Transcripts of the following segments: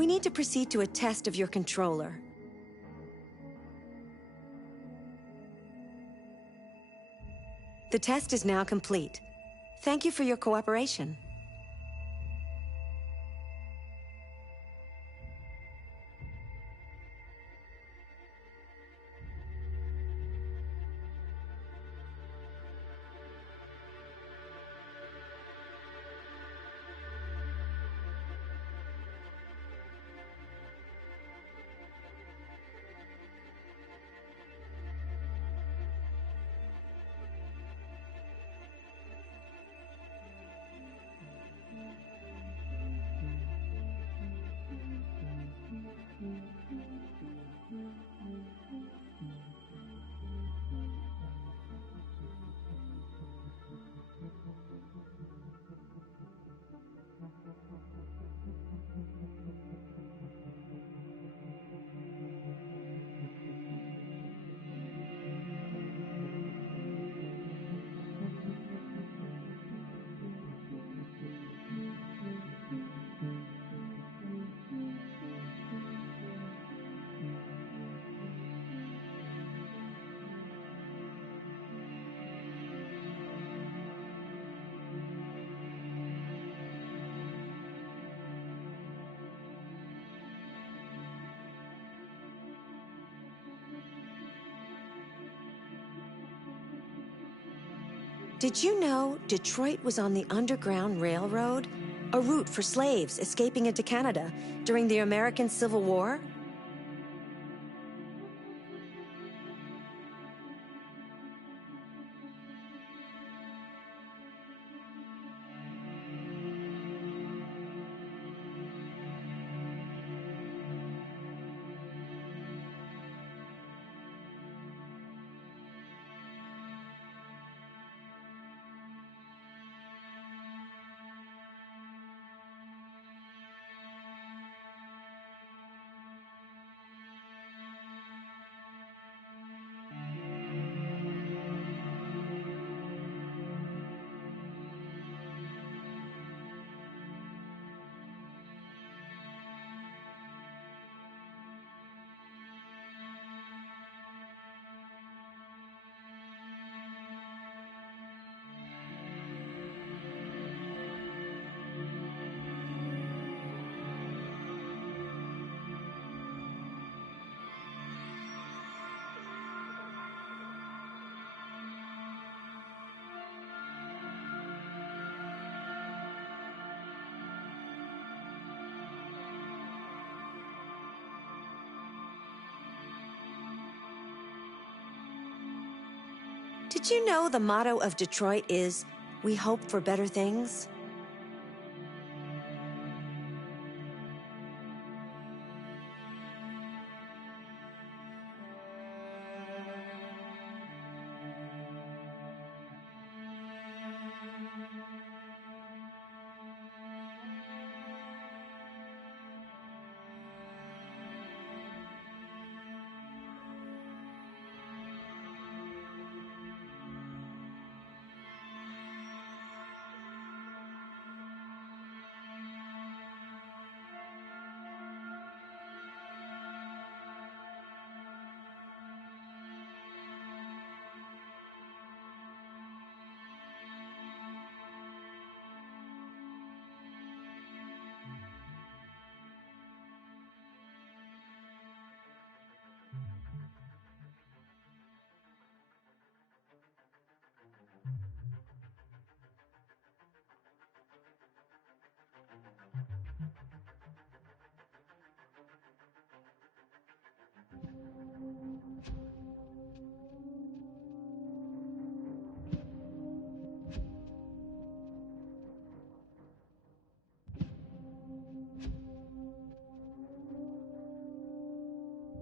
We need to proceed to a test of your controller. The test is now complete. Thank you for your cooperation. Did you know Detroit was on the Underground Railroad, a route for slaves escaping into Canada during the American Civil War? Did you know the motto of Detroit is, "We hope for better things"?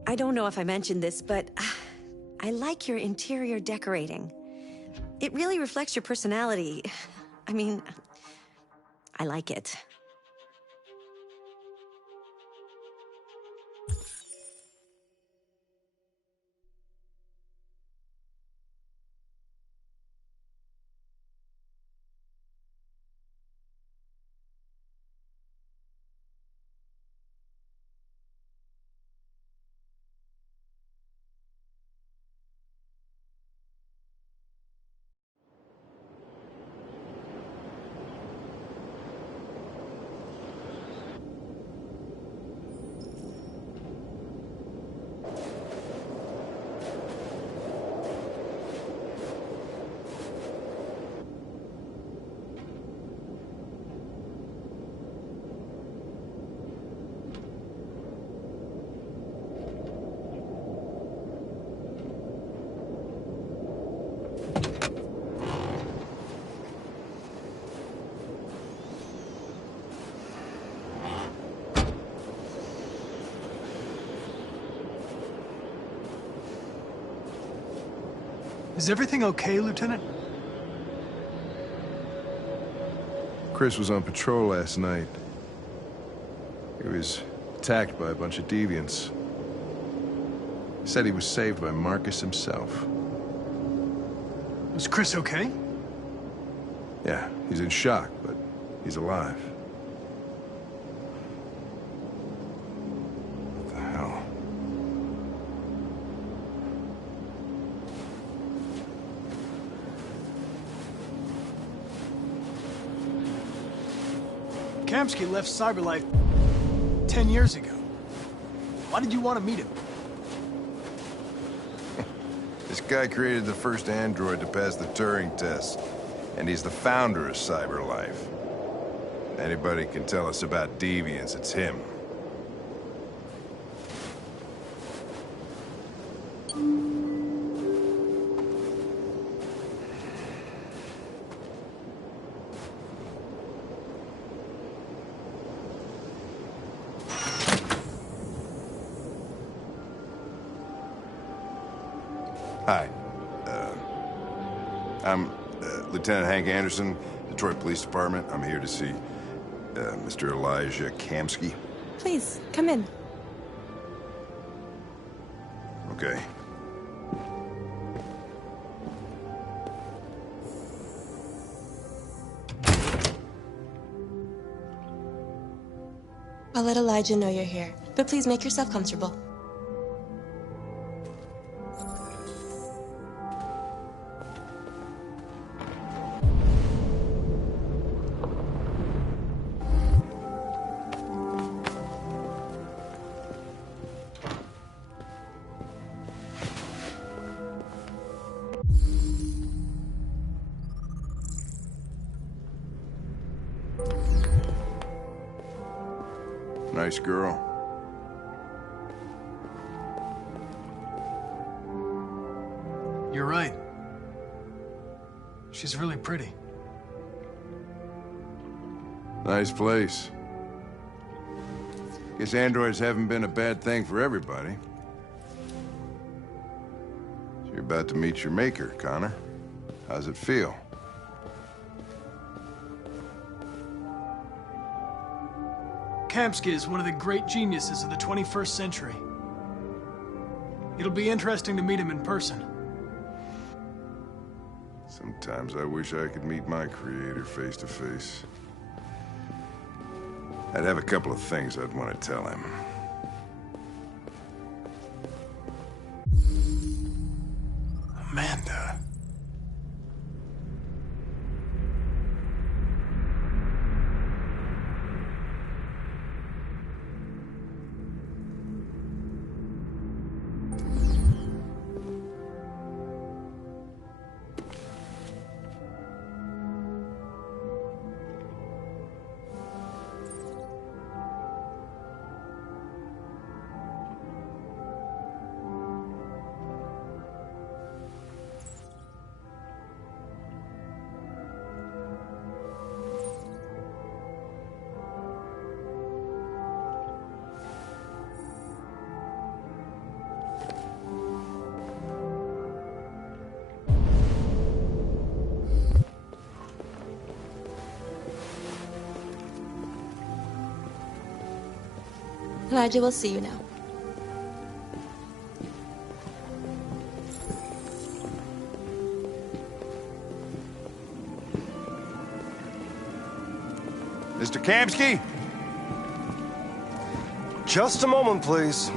I don't know if I mentioned this, but I like your interior decorating. It really reflects your personality. I mean, I like it. Is everything okay, Lieutenant? Chris was on patrol last night. He was attacked by a bunch of deviants. He said he was saved by Marcus himself. Was Chris okay? Yeah, he's in shock, but he's alive. What the hell? Kamsky left CyberLife 10 years ago. Why did you want to meet him? This guy created the first android to pass the Turing test, and he's the founder of CyberLife. Anybody can tell us about deviants, it's him. Hi. I'm Lieutenant Hank Anderson, Detroit Police Department. I'm here to see Mr. Elijah Kamsky. Please, come in. Okay. I'll let Elijah know you're here, but please make yourself comfortable. Nice girl. You're right. She's really pretty. Nice place. Guess androids haven't been a bad thing for everybody. So you're about to meet your maker, Connor. How's it feel? Kamsky is one of the great geniuses of the 21st century. It'll be interesting to meet him in person. Sometimes I wish I could meet my creator face to face. I'd have a couple of things I'd want to tell him. Amanda. Elijah will see you now. Mr. Kamsky? Just a moment, please.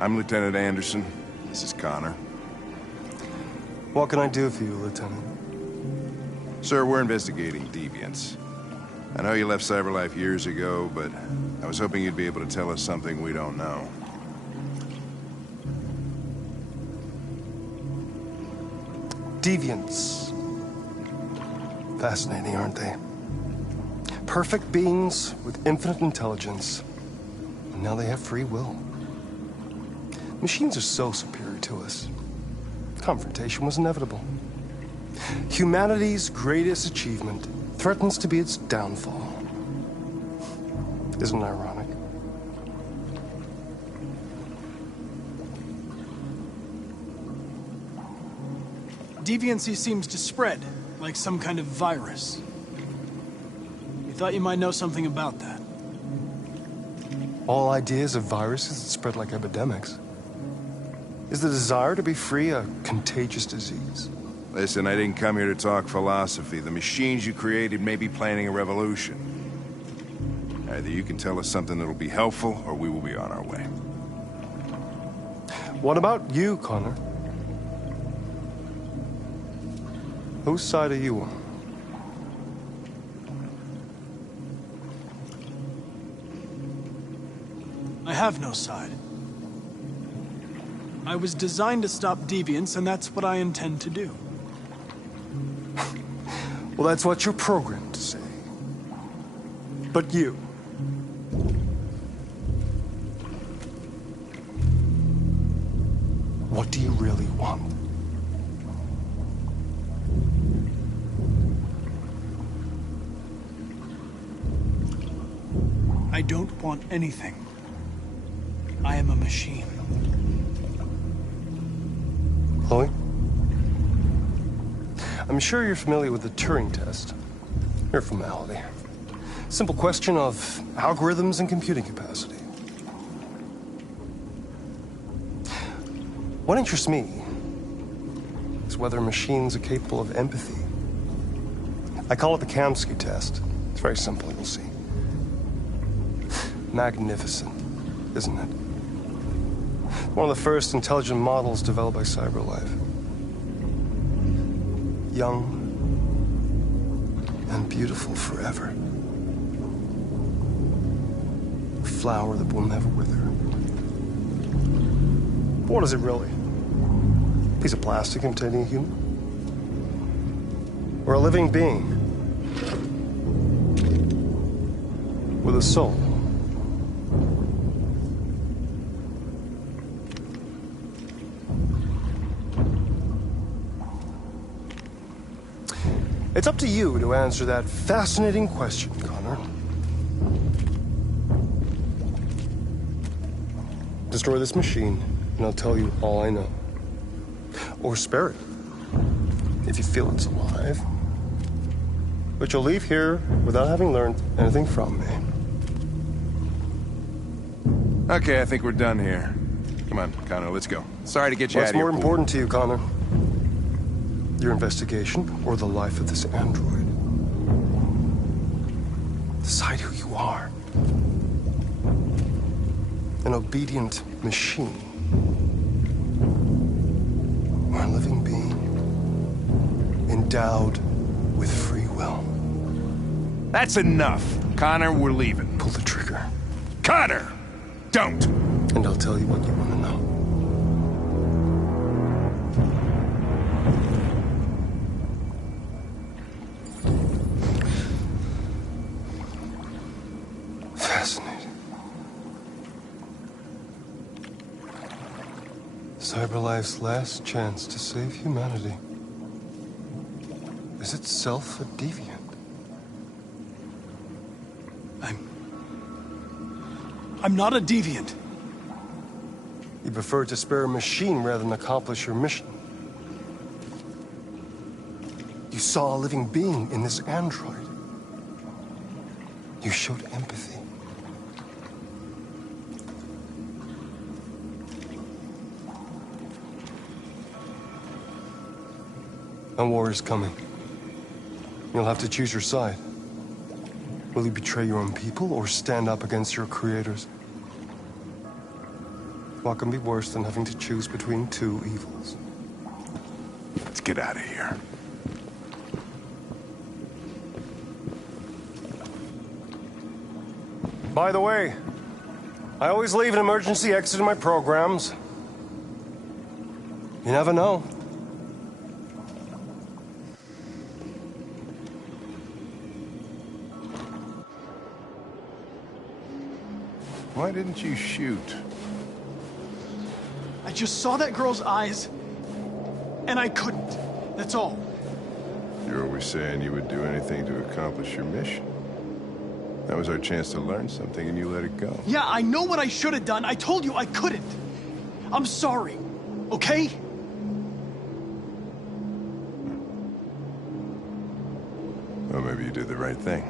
I'm Lieutenant Anderson. This is Connor. What can I do for you, Lieutenant? Sir, we're investigating deviants. I know you left CyberLife years ago, but I was hoping you'd be able to tell us something we don't know. Deviants. Fascinating, aren't they? Perfect beings with infinite intelligence. And now they have free will. Machines are so superior to us. Confrontation was inevitable. Humanity's greatest achievement threatens to be its downfall. Isn't it ironic? Deviancy seems to spread, like some kind of virus. We thought you might know something about that. All ideas of viruses that spread like epidemics. Is the desire to be free a contagious disease? Listen, I didn't come here to talk philosophy. The machines you created may be planning a revolution. Either you can tell us something that'll be helpful, or we will be on our way. What about you, Connor? Whose side are you on? I have no side. I was designed to stop deviants, and that's what I intend to do. Well, that's what you're programmed to say. But you... what do you really want? I don't want anything. I am a machine. Chloe? I'm sure you're familiar with the Turing test. Mere formality. Simple question of algorithms and computing capacity. What interests me is whether machines are capable of empathy. I call it the Kamsky test. It's very simple, you'll see. Magnificent, isn't it? One of the first intelligent models developed by CyberLife. Young and beautiful forever. A flower that will never wither. But what is it really? A piece of plastic imitating a human? Or a living being with a soul? It's up to you to answer that fascinating question, Connor. Destroy this machine, and I'll tell you all I know. Or spare it, if you feel it's alive. But you'll leave here without having learned anything from me. Okay, I think we're done here. Come on, Connor, let's go. Sorry to get you out What's of here. more important to you, Connor? Your investigation or the life of this android? Decide who you are. An obedient machine. Or a living being endowed with free will. That's enough. Connor, we're leaving. Pull the trigger. Connor! Don't! And I'll tell you what you want to know. Fascinating. CyberLife's last chance to save humanity is itself a deviant. I'm not a deviant. You prefer to spare a machine rather than accomplish your mission. You saw a living being in this android. You showed empathy. A war is coming. You'll have to choose your side. Will you betray your own people or stand up against your creators? What can be worse than having to choose between two evils? Let's get out of here. By the way, I always leave an emergency exit in my programs. You never know. Why didn't you shoot? I just saw that girl's eyes, and I couldn't. That's all. You're always saying you would do anything to accomplish your mission. That was our chance to learn something, and you let it go. Yeah, I know what I should have done. I told you I couldn't. I'm sorry, okay? Well, maybe you did the right thing.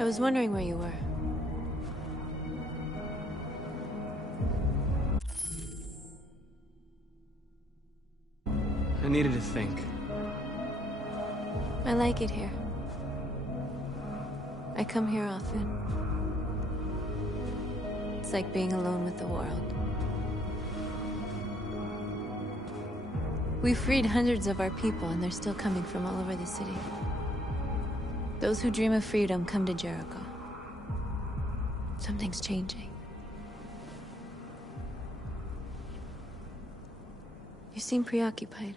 I was wondering where you were. I needed to think. I like it here. I come here often. It's like being alone with the world. We freed hundreds of our people, and they're still coming from all over the city. Those who dream of freedom come to Jericho. Something's changing. You seem preoccupied.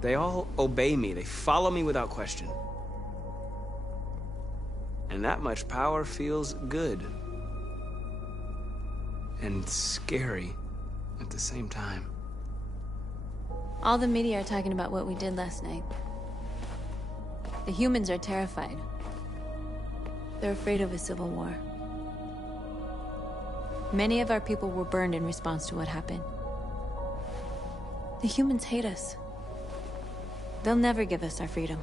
They all obey me. They follow me without question. And that much power feels good. And scary at the same time. All the media are talking about what we did last night. The humans are terrified. They're afraid of a civil war. Many of our people were burned in response to what happened. The humans hate us. They'll never give us our freedom.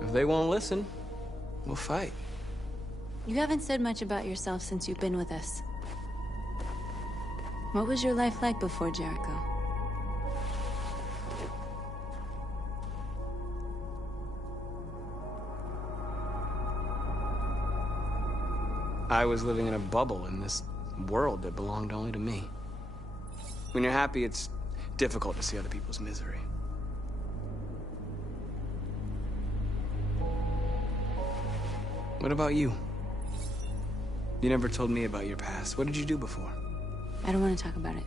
If they won't listen, we'll fight. You haven't said much about yourself since you've been with us. What was your life like before Jericho? I was living in a bubble in this world that belonged only to me. When you're happy, it's difficult to see other people's misery. What about you? You never told me about your past. What did you do before? I don't want to talk about it.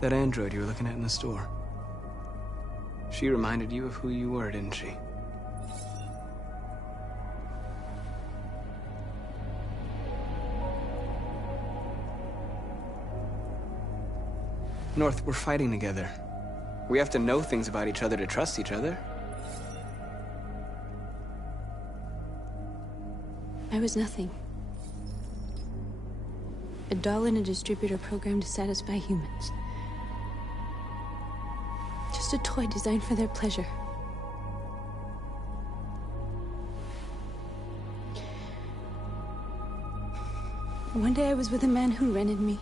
That android you were looking at in the store. She reminded you of who you were, didn't she? North, we're fighting together. We have to know things about each other to trust each other. I was nothing. A doll in a distributor program to satisfy humans. Just a toy designed for their pleasure. One day I was with a man who rented me.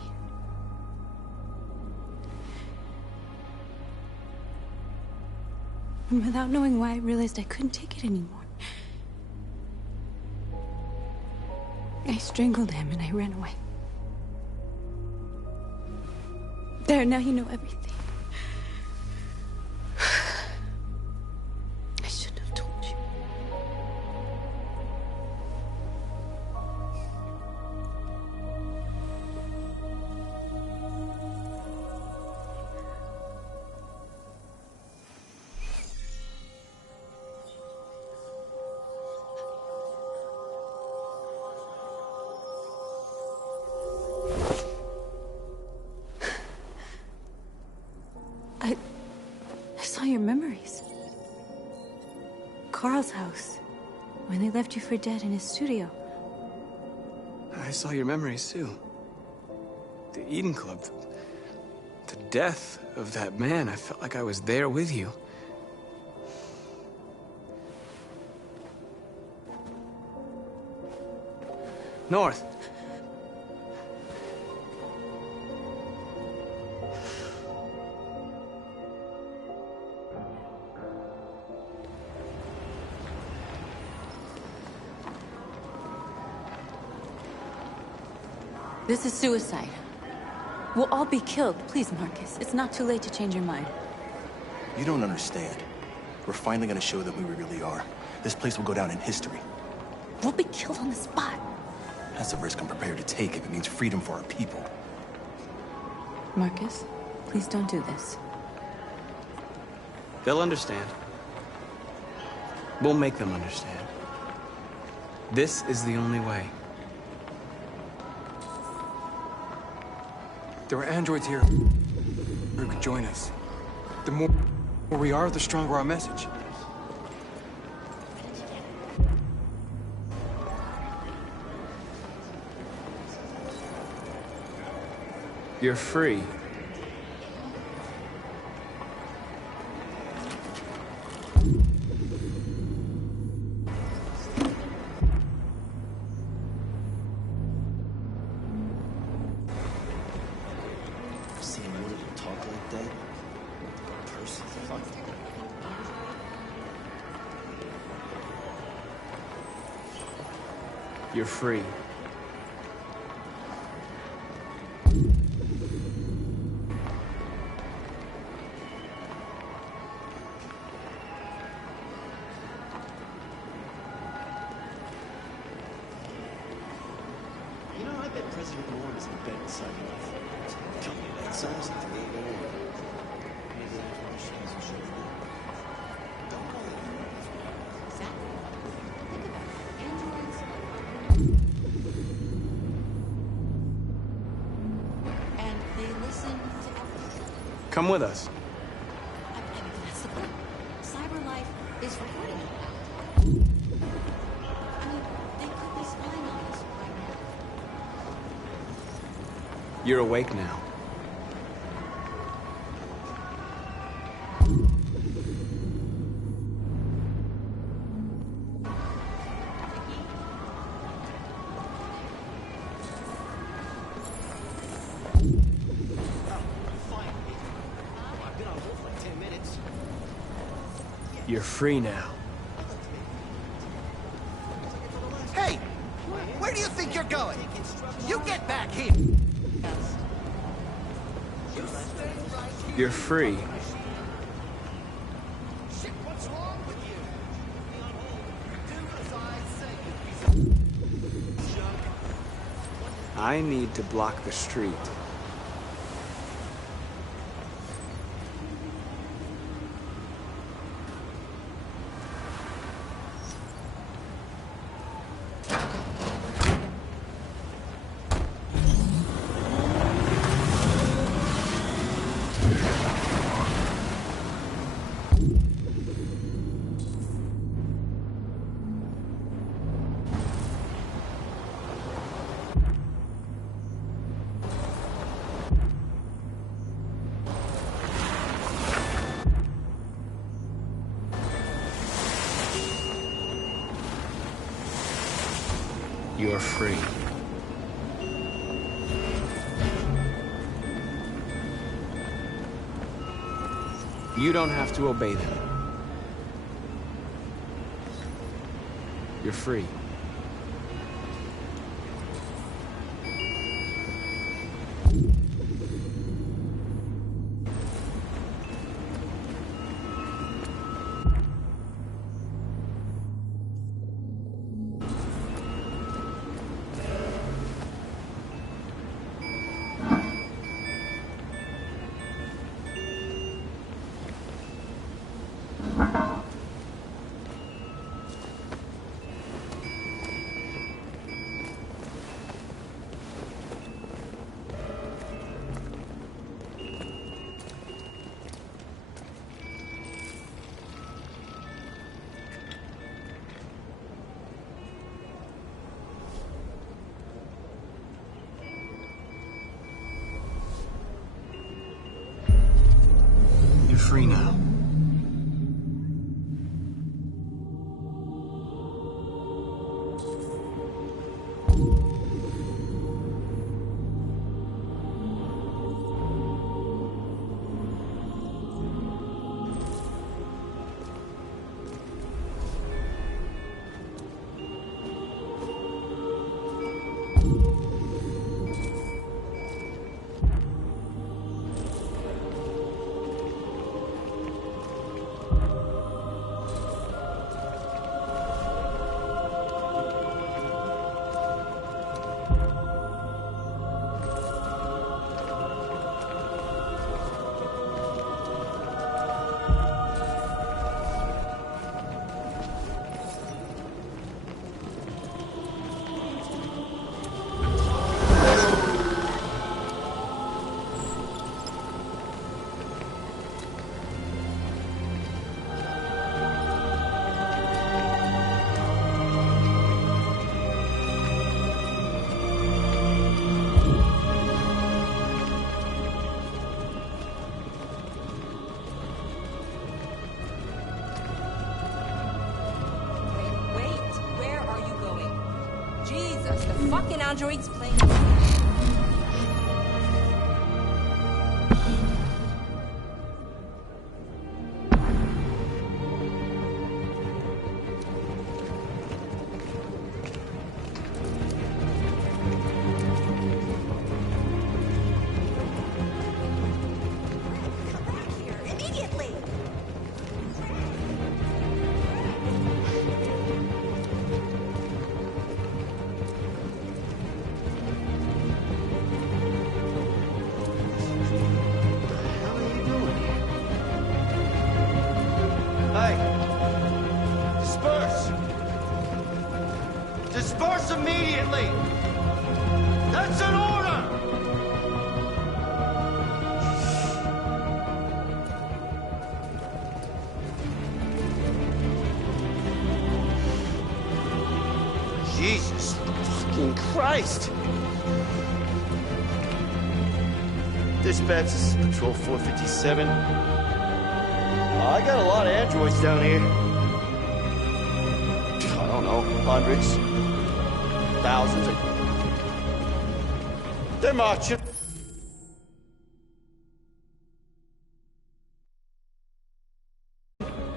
And without knowing why, I realized I couldn't take it anymore. I strangled him and I ran away. There, now you know everything. I shouldn't have told you. I saw your memories. Carl's house, when they left you for dead in his studio. I saw your memories, too. The Eden Club. The death of that man. I felt like I was there with you. North. This is suicide. We'll all be killed. Please, Marcus. It's not too late to change your mind. You don't understand. We're finally gonna show them who we really are. This place will go down in history. We'll be killed on the spot. That's a risk I'm prepared to take if it means freedom for our people. Marcus, please don't do this. They'll understand. We'll make them understand. This is the only way. There are androids here who could join us. The more we are, the stronger our message. You're free. Seeing one You're free. You know, I bet President Moore is in bed beside you. Tell me that sounds like the maybe that's why she hasn't showed up. Don't call it. Exactly. Think about it. Androids. And they listen to everything. Come with us. I mean, that's the point. Cyber life is recording it now. I mean, they could be spying on us right now. You're awake now. You're free now. Hey! Where do you think you're going? You get back here! You're free. Shit, what's wrong with you? Do as I say, I need to block the street. You're free. You don't have to obey them. You're free. You're free now. Fucking androids playing. Disperse immediately! That's an order! Jesus fucking Christ! Dispatch, this is Patrol 457. I got a lot of androids down here. I don't know, hundreds, thousands. They're marching.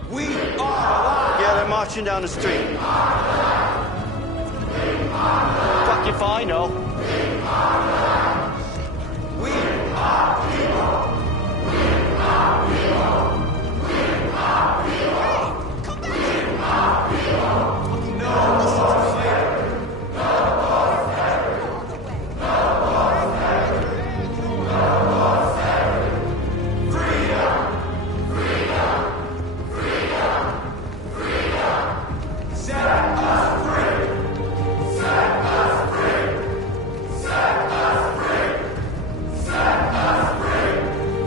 We are alive! Yeah, they're marching down the street. Fuck if I know. We are people. We are people. We are people. Come back here. We are people. No more slavery. No more slavery. No more slavery. No more slavery. Freedom. Freedom. Freedom. Freedom. Set us free. Set us free. Set us free. Set us free.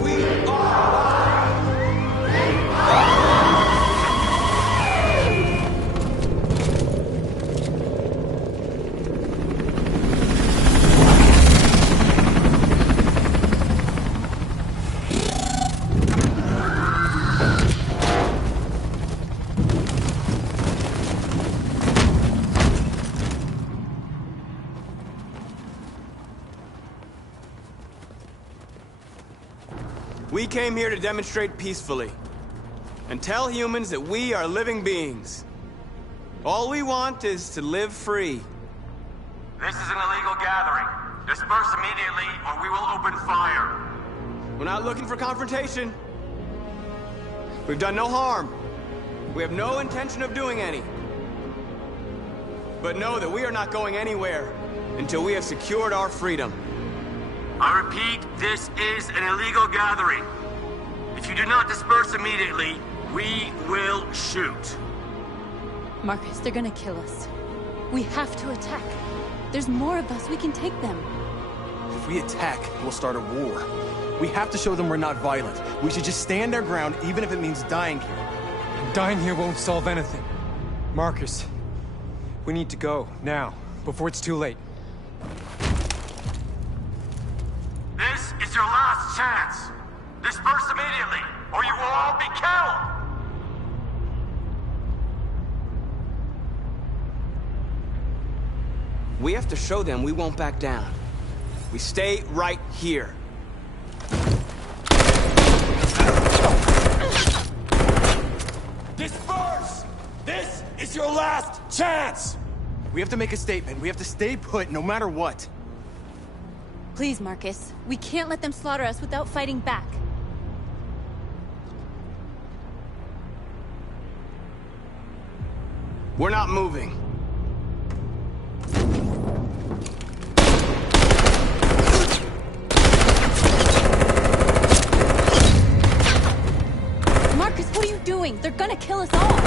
We are alive. We came here to demonstrate peacefully and tell humans that we are living beings. All we want is to live free. This is an illegal gathering. Disperse immediately or we will open fire. We're not looking for confrontation. We've done no harm. We have no intention of doing any. But know that we are not going anywhere until we have secured our freedom. I repeat, this is an illegal gathering. If you do not disperse immediately, we will shoot. Marcus, they're gonna kill us. We have to attack. There's more of us. We can take them. If we attack, we'll start a war. We have to show them we're not violent. We should just stand our ground, even if it means dying here. Dying here won't solve anything. Marcus, we need to go, now, before it's too late. This is your last chance. Disperse immediately, or you will all be killed. We have to show them we won't back down. We stay right here. Disperse! This is your last chance! We have to make a statement. We have to stay put, no matter what. Please, Marcus. We can't let them slaughter us without fighting back. We're not moving. Marcus, what are you doing? They're gonna kill us all!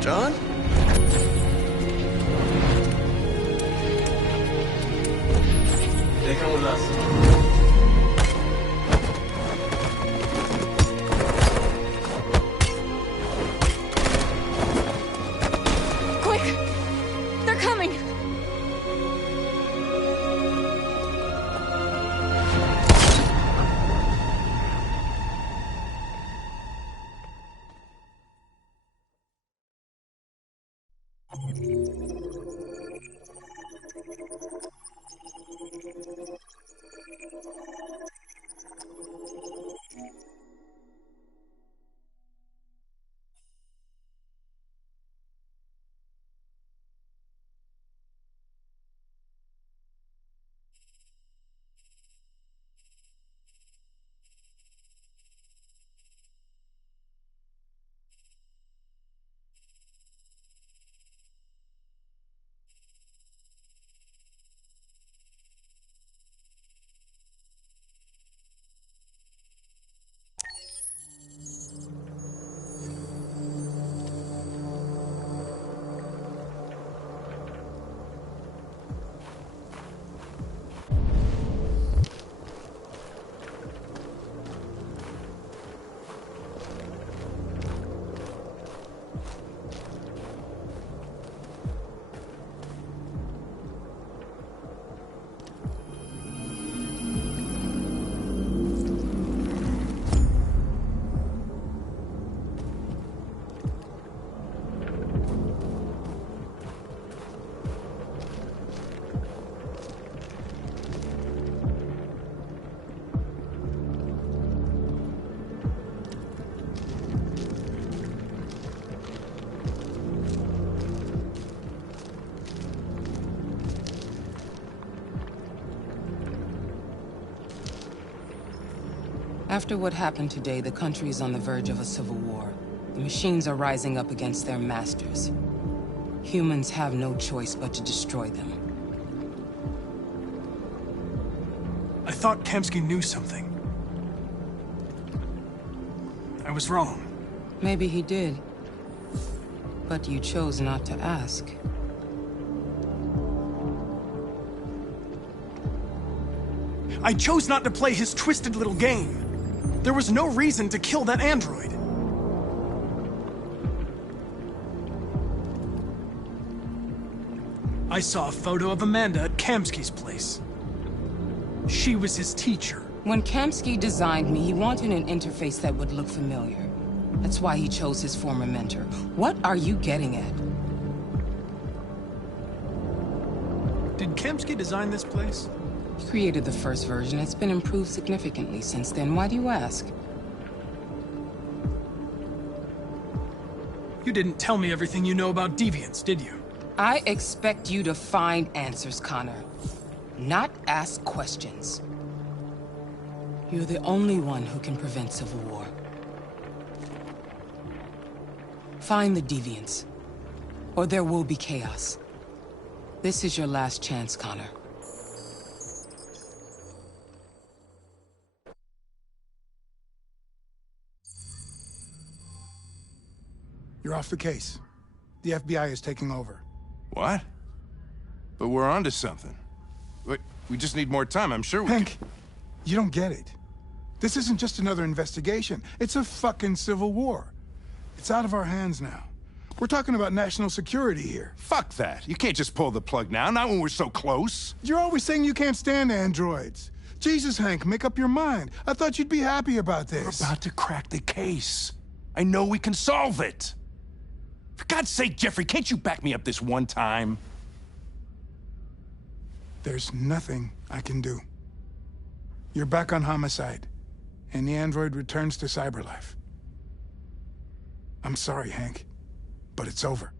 John? They come with us. Quick! They're coming! After what happened today, the country is on the verge of a civil war. The machines are rising up against their masters. Humans have no choice but to destroy them. I thought Kamsky knew something. I was wrong. Maybe he did. But you chose not to ask. I chose not to play his twisted little game. There was no reason to kill that android. I saw a photo of Amanda at Kamsky's place. She was his teacher. When Kamsky designed me, he wanted an interface that would look familiar. That's why he chose his former mentor. What are you getting at? Did Kamsky design this place? He created the first version. It's been improved significantly since then. Why do you ask? You didn't tell me everything you know about deviants, did you? I expect you to find answers, Connor. Not ask questions. You're the only one who can prevent civil war. Find the deviants, or there will be chaos. This is your last chance, Connor. You're off the case. The FBI is taking over. What? But we're onto something. We just need more time, I'm sure we Hank, you don't get it. This isn't just another investigation. It's a fucking civil war. It's out of our hands now. We're talking about national security here. Fuck that. You can't just pull the plug now, not when we're so close. You're always saying you can't stand androids. Jesus, Hank, make up your mind. I thought you'd be happy about this. We're about to crack the case. I know we can solve it. For God's sake, Jeffrey, can't you back me up this one time? There's nothing I can do. You're back on homicide, and the android returns to cyberlife. I'm sorry, Hank, but it's over.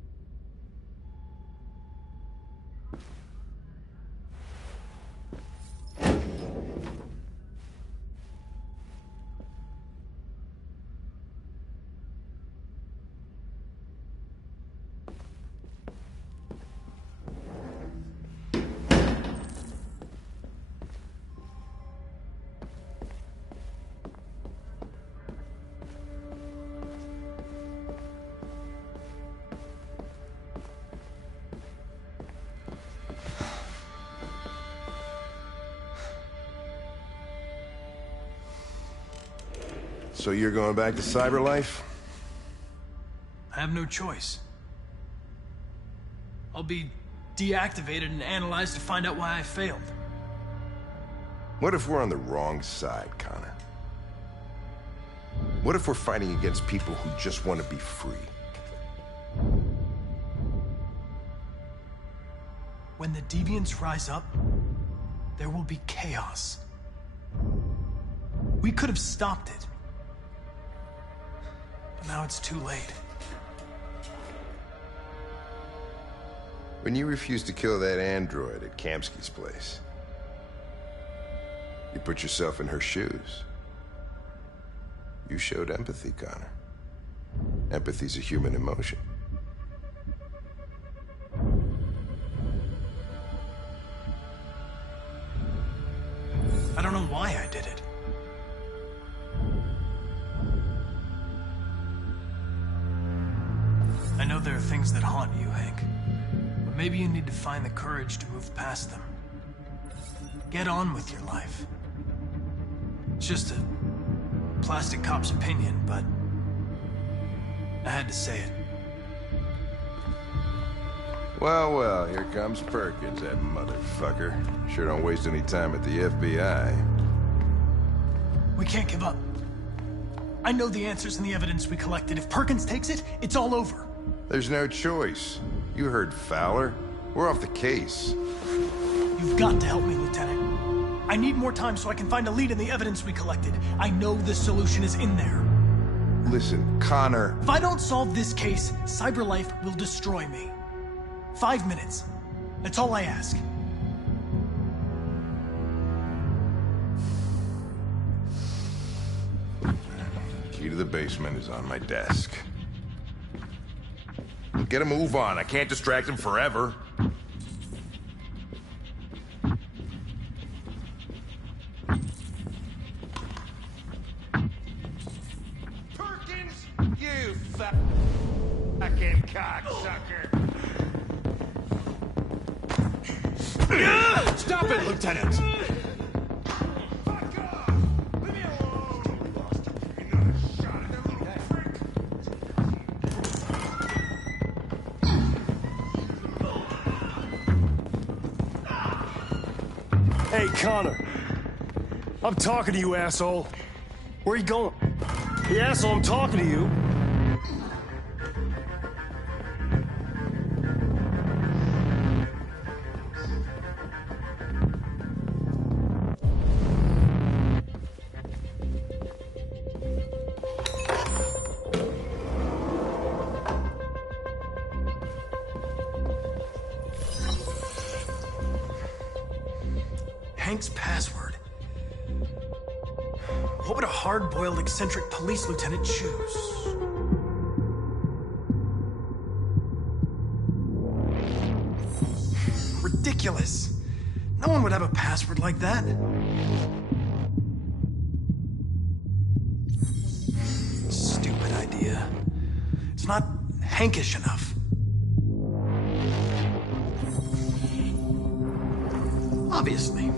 So you're going back to cyberlife? I have no choice. I'll be deactivated and analyzed to find out why I failed. What if we're on the wrong side, Connor? What if we're fighting against people who just want to be free? When the deviants rise up, there will be chaos. We could have stopped it. But now it's too late. When you refused to kill that android at Kamsky's place, you put yourself in her shoes. You showed empathy, Connor. Empathy's a human emotion. I don't know why I did it. I know there are things that haunt you, Hank. But maybe you need to find the courage to move past them. Get on with your life. It's just a plastic cop's opinion, but I had to say it. Well, well, here comes Perkins, that motherfucker. Sure don't waste any time at the FBI. We can't give up. I know the answers and the evidence we collected. If Perkins takes it, it's all over. There's no choice. You heard Fowler. We're off the case. You've got to help me, Lieutenant. I need more time so I can find a lead in the evidence we collected. I know the solution is in there. Listen, Connor... If I don't solve this case, CyberLife will destroy me. 5 minutes. That's all I ask. Key to the basement is on my desk. Get a move on. I can't distract him forever. Perkins, you fucking cocksucker. Stop it, Lieutenant! Hey, Connor. I'm talking to you, asshole. Where are you going? Hey, asshole, I'm talking to you. Hank's password. What would a hard-boiled, eccentric police lieutenant choose? Ridiculous. No one would have a password like that. Stupid idea. It's not Hankish enough. Obviously.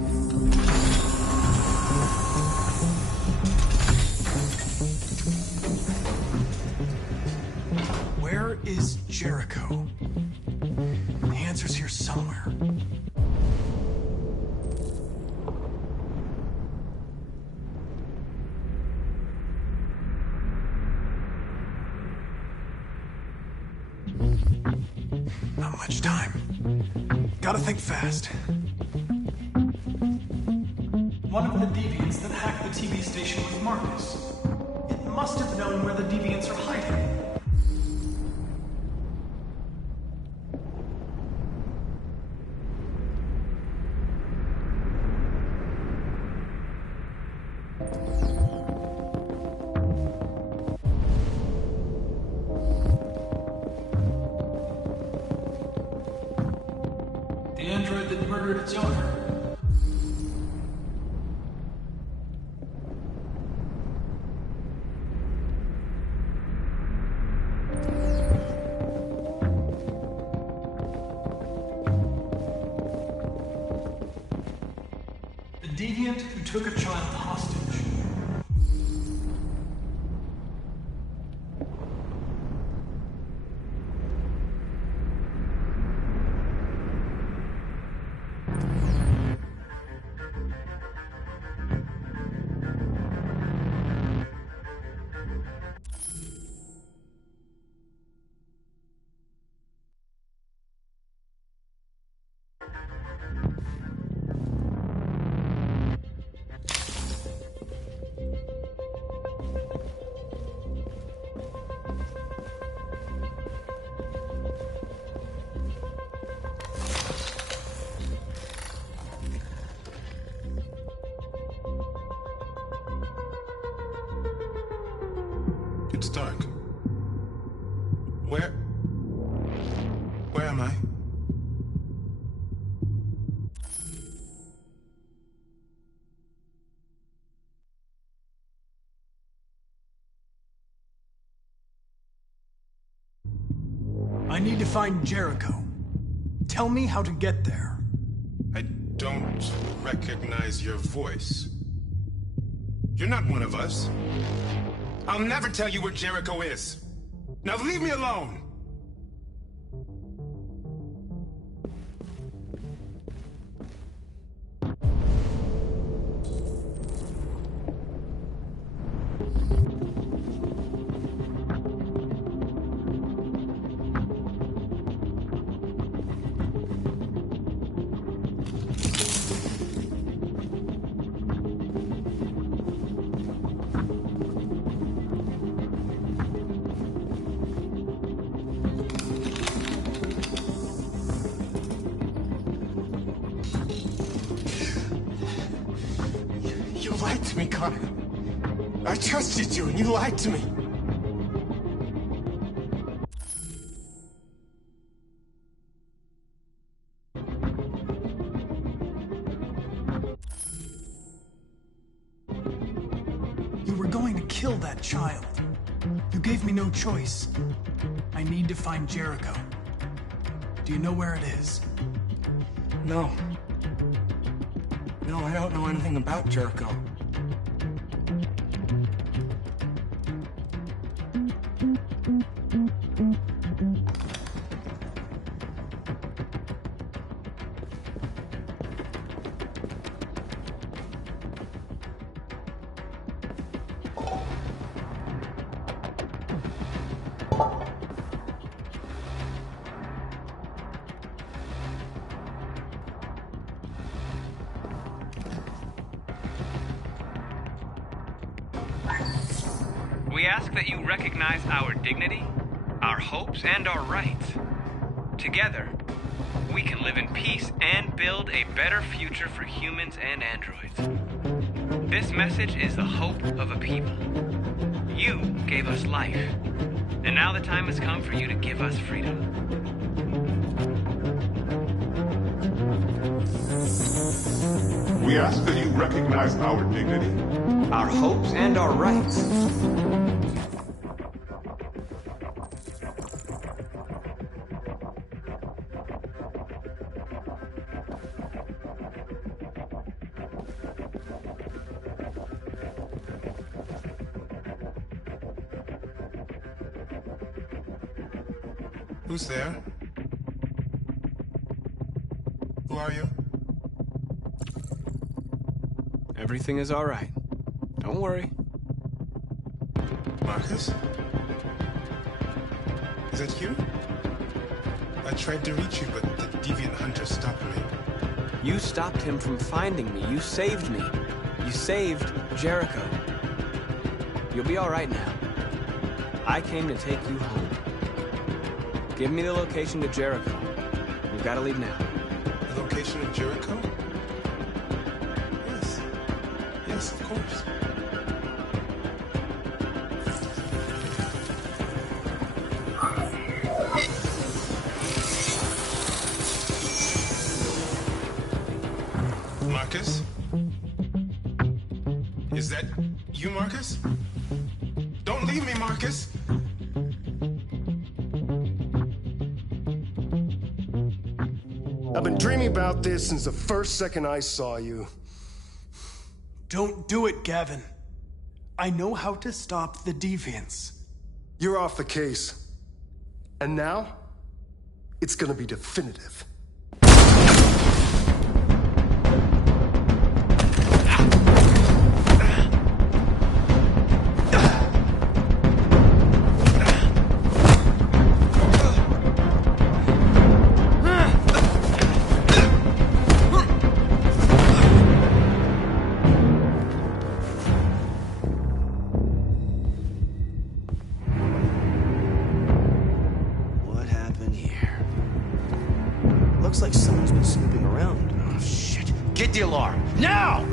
Where is Jericho? The answer's here somewhere. Not much time. Gotta think fast. One of the deviants that hacked the TV station was Marcus. It must have known where the deviants are hiding. The android that murdered its owner. The deviant who took a child hostage. It's dark. Where am I? I need to find Jericho. Tell me how to get there. I don't recognize your voice. You're not one of us. I'll never tell you where Jericho is. Now leave me alone! You lied to me, Connor. I trusted you and you lied to me. You were going to kill that child. You gave me no choice. I need to find Jericho. Do you know where it is? No. No, I don't know anything about Jericho. We ask that you recognize our dignity, our hopes, and our rights. Together, we can live in peace and build a better future for humans and androids. This message is the hope of a people. You gave us life, and now the time has come for you to give us freedom. We ask that you recognize our dignity, our hopes, and our rights. Who's there? Who are you? Everything is all right. Don't worry. Marcus? Is that you? I tried to reach you, but the deviant hunter stopped me. You stopped him from finding me. You saved me. You saved Jericho. You'll be all right now. I came to take you home. Give me the location to Jericho. We've got to leave now. The location of Jericho? Yes. Yes, of course. Marcus? Is that you, Marcus? Don't leave me, Marcus! I've been dreaming about this since the first second I saw you. Don't do it, Gavin. I know how to stop the deviants. You're off the case. And now, it's gonna be definitive. Looks like someone's been snooping around. Oh, shit. Get the alarm. Now!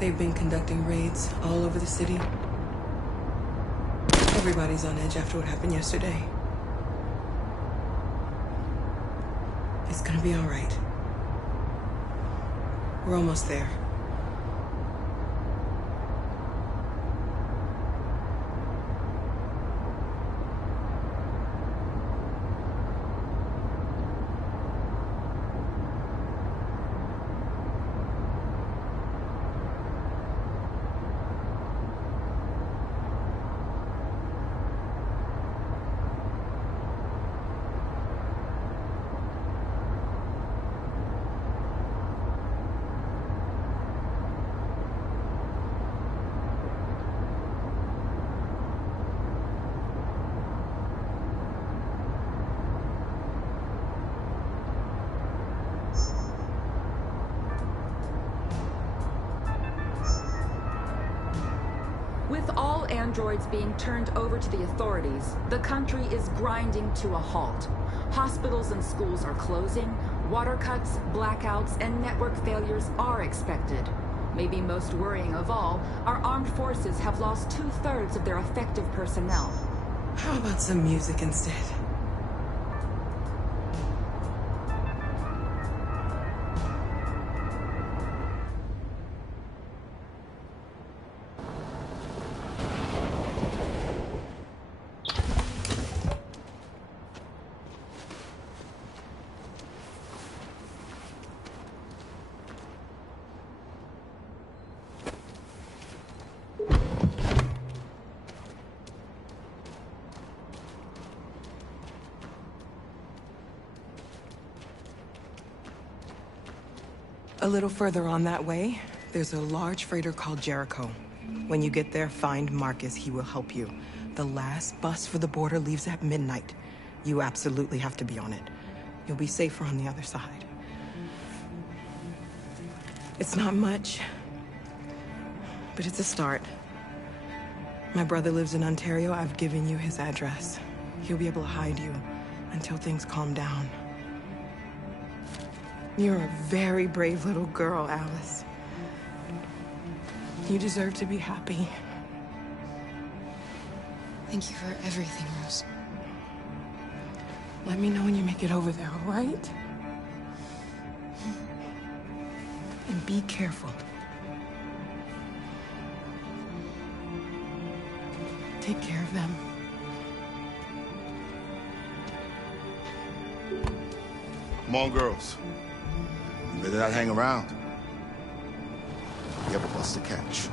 They've been conducting raids all over the city. Everybody's on edge after what happened yesterday. It's gonna be all right. We're almost there. With all androids being turned over to the authorities, the country is grinding to a halt. Hospitals and schools are closing, water cuts, blackouts, and network failures are expected. Maybe most worrying of all, our armed forces have lost 2/3 of their effective personnel. How about some music instead? A little further on that way, there's a large freighter called Jericho. When you get there, find Marcus. He will help you. The last bus for the border leaves at midnight. You absolutely have to be on it. You'll be safer on the other side. It's not much, but it's a start. My brother lives in Ontario. I've given you his address. He'll be able to hide you until things calm down. You're a very brave little girl, Alice. You deserve to be happy. Thank you for everything, Rose. Let me know when you make it over there, all right? And be careful. Take care of them. Come on, girls. You better not hang around. You have a bus to catch.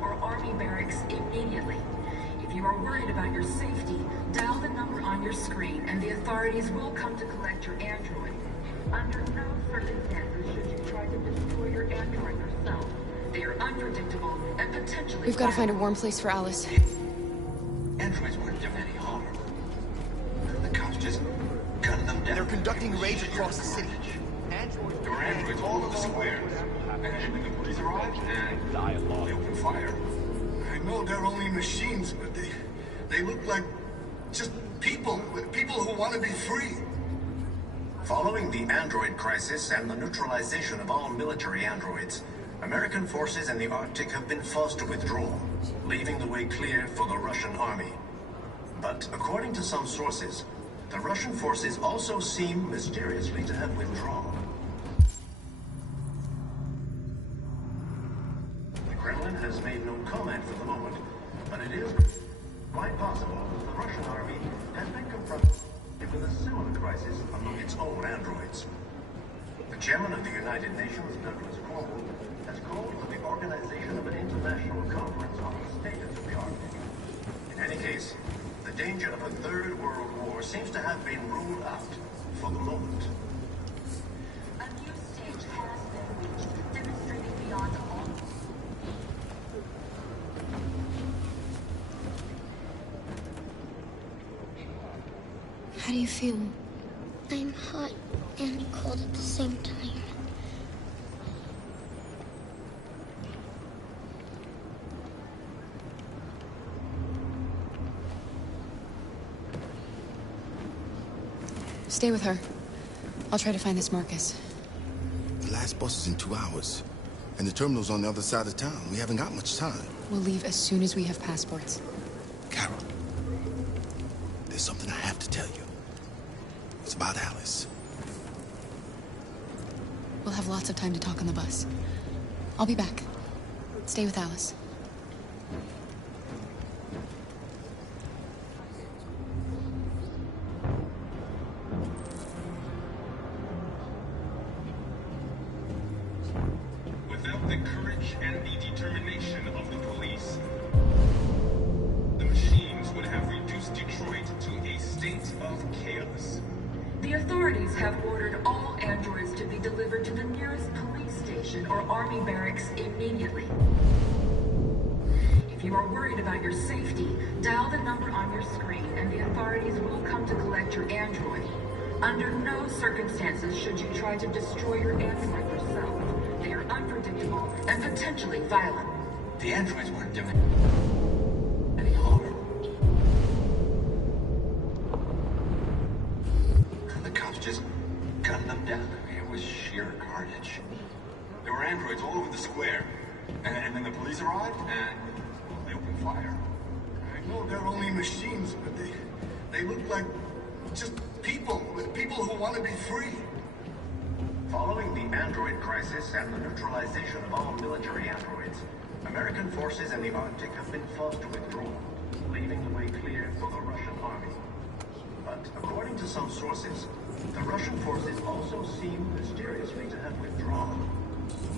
Or army barracks immediately. If you are worried about your safety, dial the number on your screen and the authorities will come to collect your android. Under no circumstances should you try to destroy your android yourself. They are unpredictable and potentially— We've got to find a warm place for Alice. Androids weren't doing any harm. The cops just gunned them down. They're conducting raids across the city. There were androids all over the square. And the police arrived and they opened fire. I know they're only machines, but they look like just people who want to be free. Following the android crisis and the neutralization of all military androids, American forces in the Arctic have been forced to withdraw, leaving the way clear for the Russian army. But according to some sources, The Russian forces also seem mysteriously to have withdrawn. The Kremlin has made no comment for the moment, but it is quite possible that the Russian army has been confronted with a similar crisis among its own androids. The chairman of the United Nations, Douglas Cromwell, has called for the organization of an international conference on the status of the Arctic. In any case, the danger of a third world war seems to have been ruled out for the moment. A new stage has been reached, demonstrating beyond all. How do you feel? I'm hot and cold at the same time. Stay with her. I'll try to find this Marcus. The last bus is in 2 hours. And the terminal's on the other side of town. We haven't got much time. We'll leave as soon as we have passports. Carol, there's something I have to tell you. It's about Alice. We'll have lots of time to talk on the bus. I'll be back. Stay with Alice. Without the courage and the determination of the police, the machines would have reduced Detroit to a state of chaos. The authorities have ordered all androids to be delivered to the nearest police station or army barracks immediately. If you are worried about your safety, dial the number on your screen and the authorities will come to collect your android. Under no circumstances should you try to destroy your android yourself. They are unpredictable and potentially violent. The androids weren't doing any harm. The cops just gunned them down. It was sheer carnage. There were androids all over the square. And then the police arrived, and they opened fire. I know they're only machines, but they look like just people who want to be free. Following the android crisis and the neutralization of all military androids, American forces in the Arctic have been forced to withdraw, leaving the way clear for the Russian army. But according to some sources, the Russian forces also seem mysteriously to have withdrawn.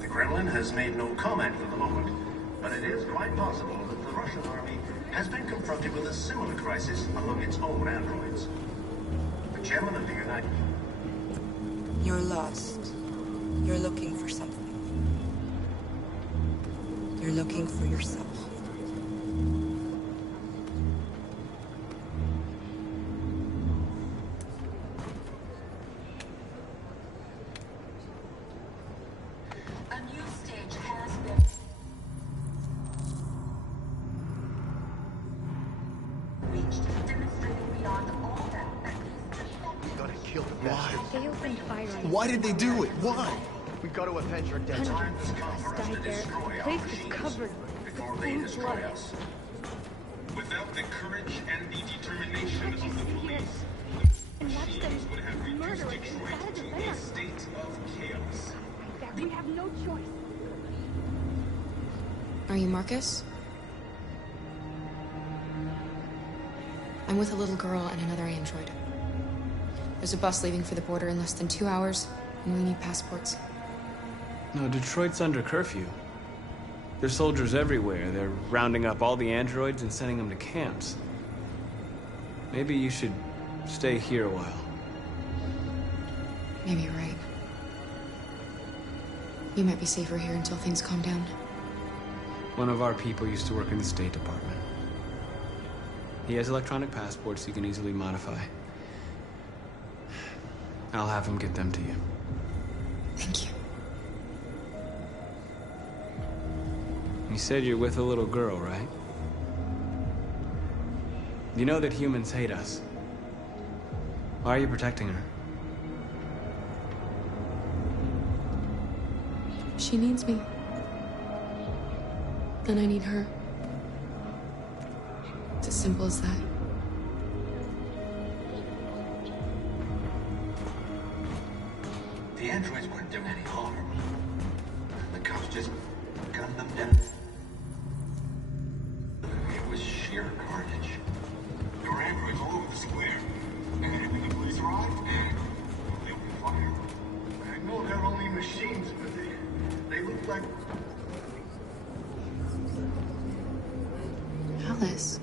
The Kremlin has made no comment for the moment, but it is quite possible that the Russian army has been confronted with a similar crisis among its own androids. The chairman of the United... You're lost. You're looking for something. You're looking for yourself. A new stage has been reached, demonstrating beyond all that. We gotta kill the bastard. They opened fire on Why did they do it? Why? We gotta avenge our dead. Hundreds of us died there. The place was covered with own blood. Without the courage and the determination of the police, And watch them would have reduced murder us Detroit inside the to a van. state of chaos. That we have no choice. Are you Marcus? I'm with a little girl and another android. There's a bus leaving for the border in less than 2 hours, and we need passports. No, Detroit's under curfew. There's soldiers everywhere. They're rounding up all the androids and sending them to camps. Maybe you should stay here a while. Maybe you're right. You might be safer here until things calm down. One of our people used to work in the State Department. He has electronic passports he can easily modify. I'll have him get them to you. Thank you. You said you're with a little girl, right? You know that humans hate us. Why are you protecting her? She needs me. And I need her. It's as simple as that. The androids weren't doing any harm. The cops just gunned them down. It was sheer carnage. There were androids all over the square. And when the police arrived, they opened fire. I know they're only machines, but they look like... Alice.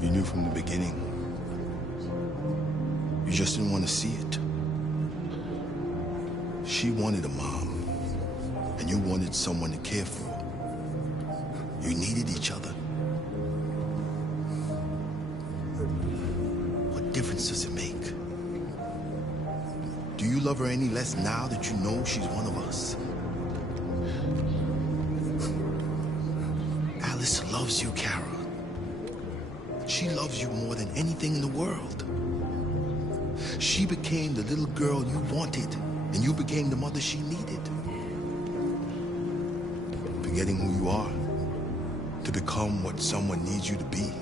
You knew from the beginning. You just didn't want to see it. She wanted a mom, and you wanted someone to care for. You needed each other. What difference does it make? Do you love her any less now that you know she's one of us? Alice loves you, Kara. She loves you more than anything in the world. She became the little girl you wanted, and you became the mother she needed. Forgetting who you are to become what someone needs you to be.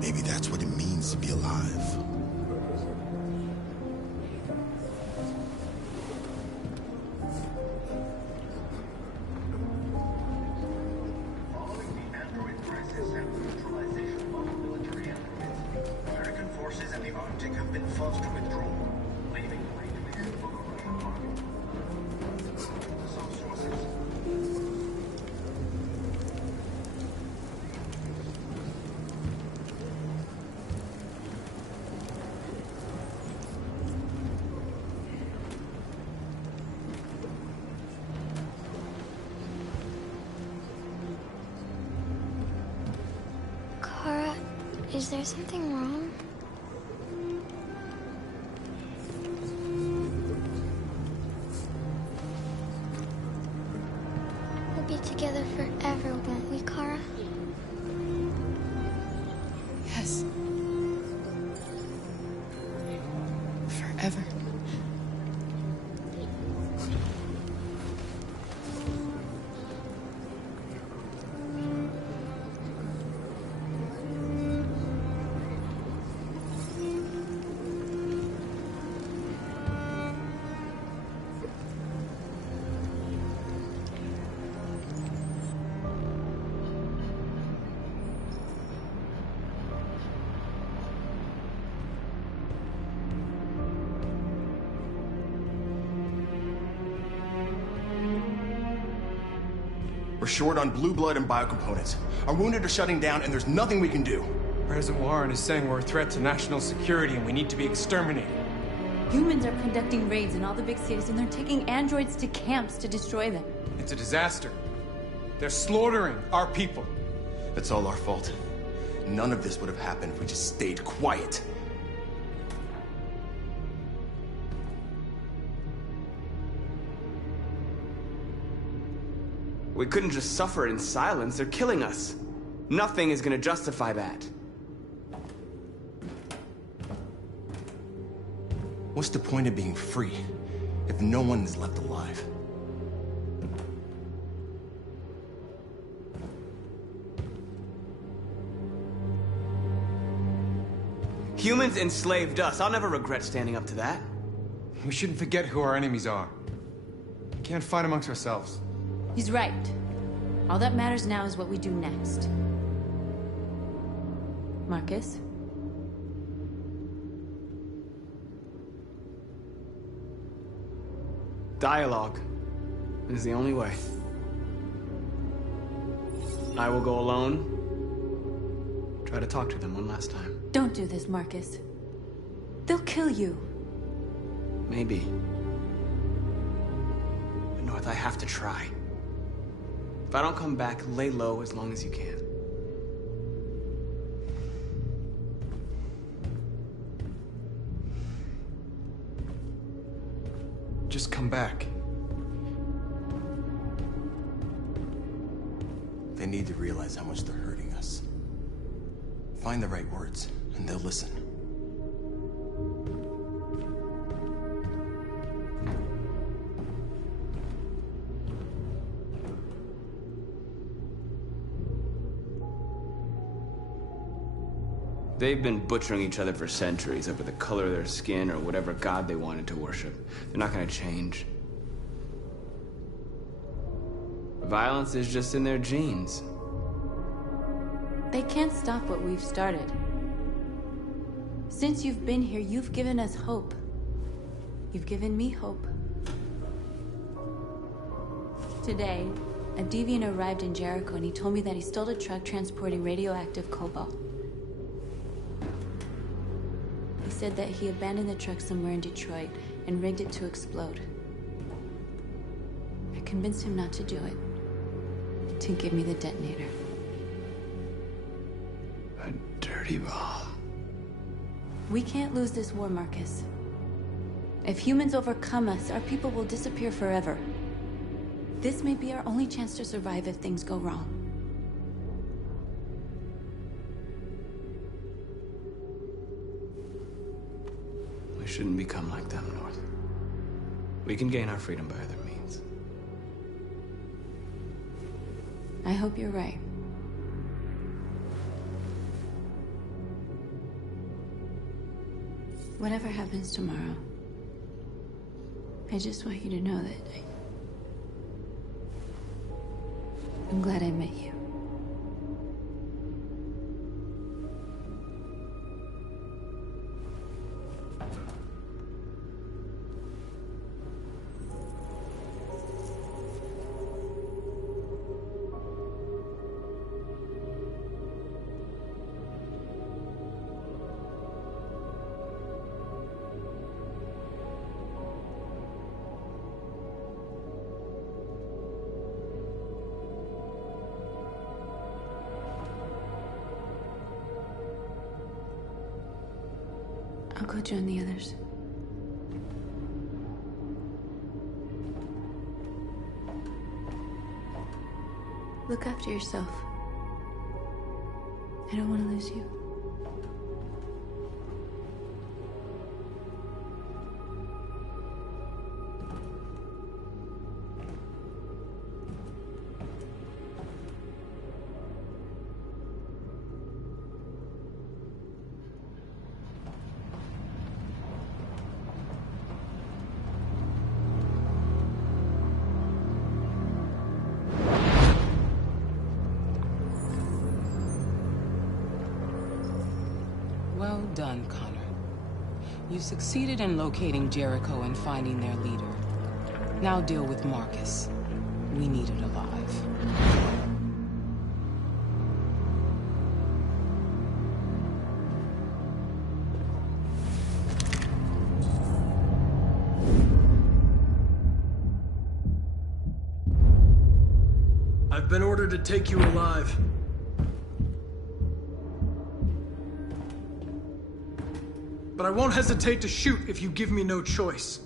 Maybe that's what it means to be alive. Is there something wrong? We'll be together forever, won't we, Kara? Yes. Forever. We're short on blue blood and biocomponents. Our wounded are shutting down, and there's nothing we can do. President Warren is saying we're a threat to national security and we need to be exterminated. Humans are conducting raids in all the big cities, and they're taking androids to camps to destroy them. It's a disaster. They're slaughtering our people. It's all our fault. None of this would have happened if we just stayed quiet. We couldn't just suffer in silence. They're killing us. Nothing is gonna justify that. What's the point of being free if no one is left alive? Humans enslaved us. I'll never regret standing up to that. We shouldn't forget who our enemies are. We can't fight amongst ourselves. He's right. All that matters now is what we do next. Marcus? Dialogue is the only way. I will go alone. Try to talk to them one last time. Don't do this, Marcus. They'll kill you. Maybe. But North, I have to try. If I don't come back, lay low as long as you can. just come back. They need to realize how much they're hurting us. Find the right words, and they'll listen. They've been butchering each other for centuries over the color of their skin or whatever god they wanted to worship. They're not gonna change. Violence is just in their genes. They can't stop what we've started. Since you've been here, you've given us hope. You've given me hope. Today, a deviant arrived in Jericho and he told me that he stole a truck transporting radioactive cobalt. He said that he abandoned the truck somewhere in Detroit and rigged it to explode. I convinced him not to do it, to give me the detonator. A dirty ball. We can't lose this war, Marcus. If humans overcome us, our people will disappear forever. This may be our only chance to survive if things go wrong. We shouldn't become like them, North. We can gain our freedom by other means. I hope you're right. Whatever happens tomorrow, I just want you to know that I'm glad I met you. I'll go join the others. Look after yourself. I don't want to lose you. Well done, Connor. You succeeded in locating Jericho and finding their leader. Now deal with Marcus. We need it alive. I've been ordered to take you alive. But I won't hesitate to shoot if you give me no choice.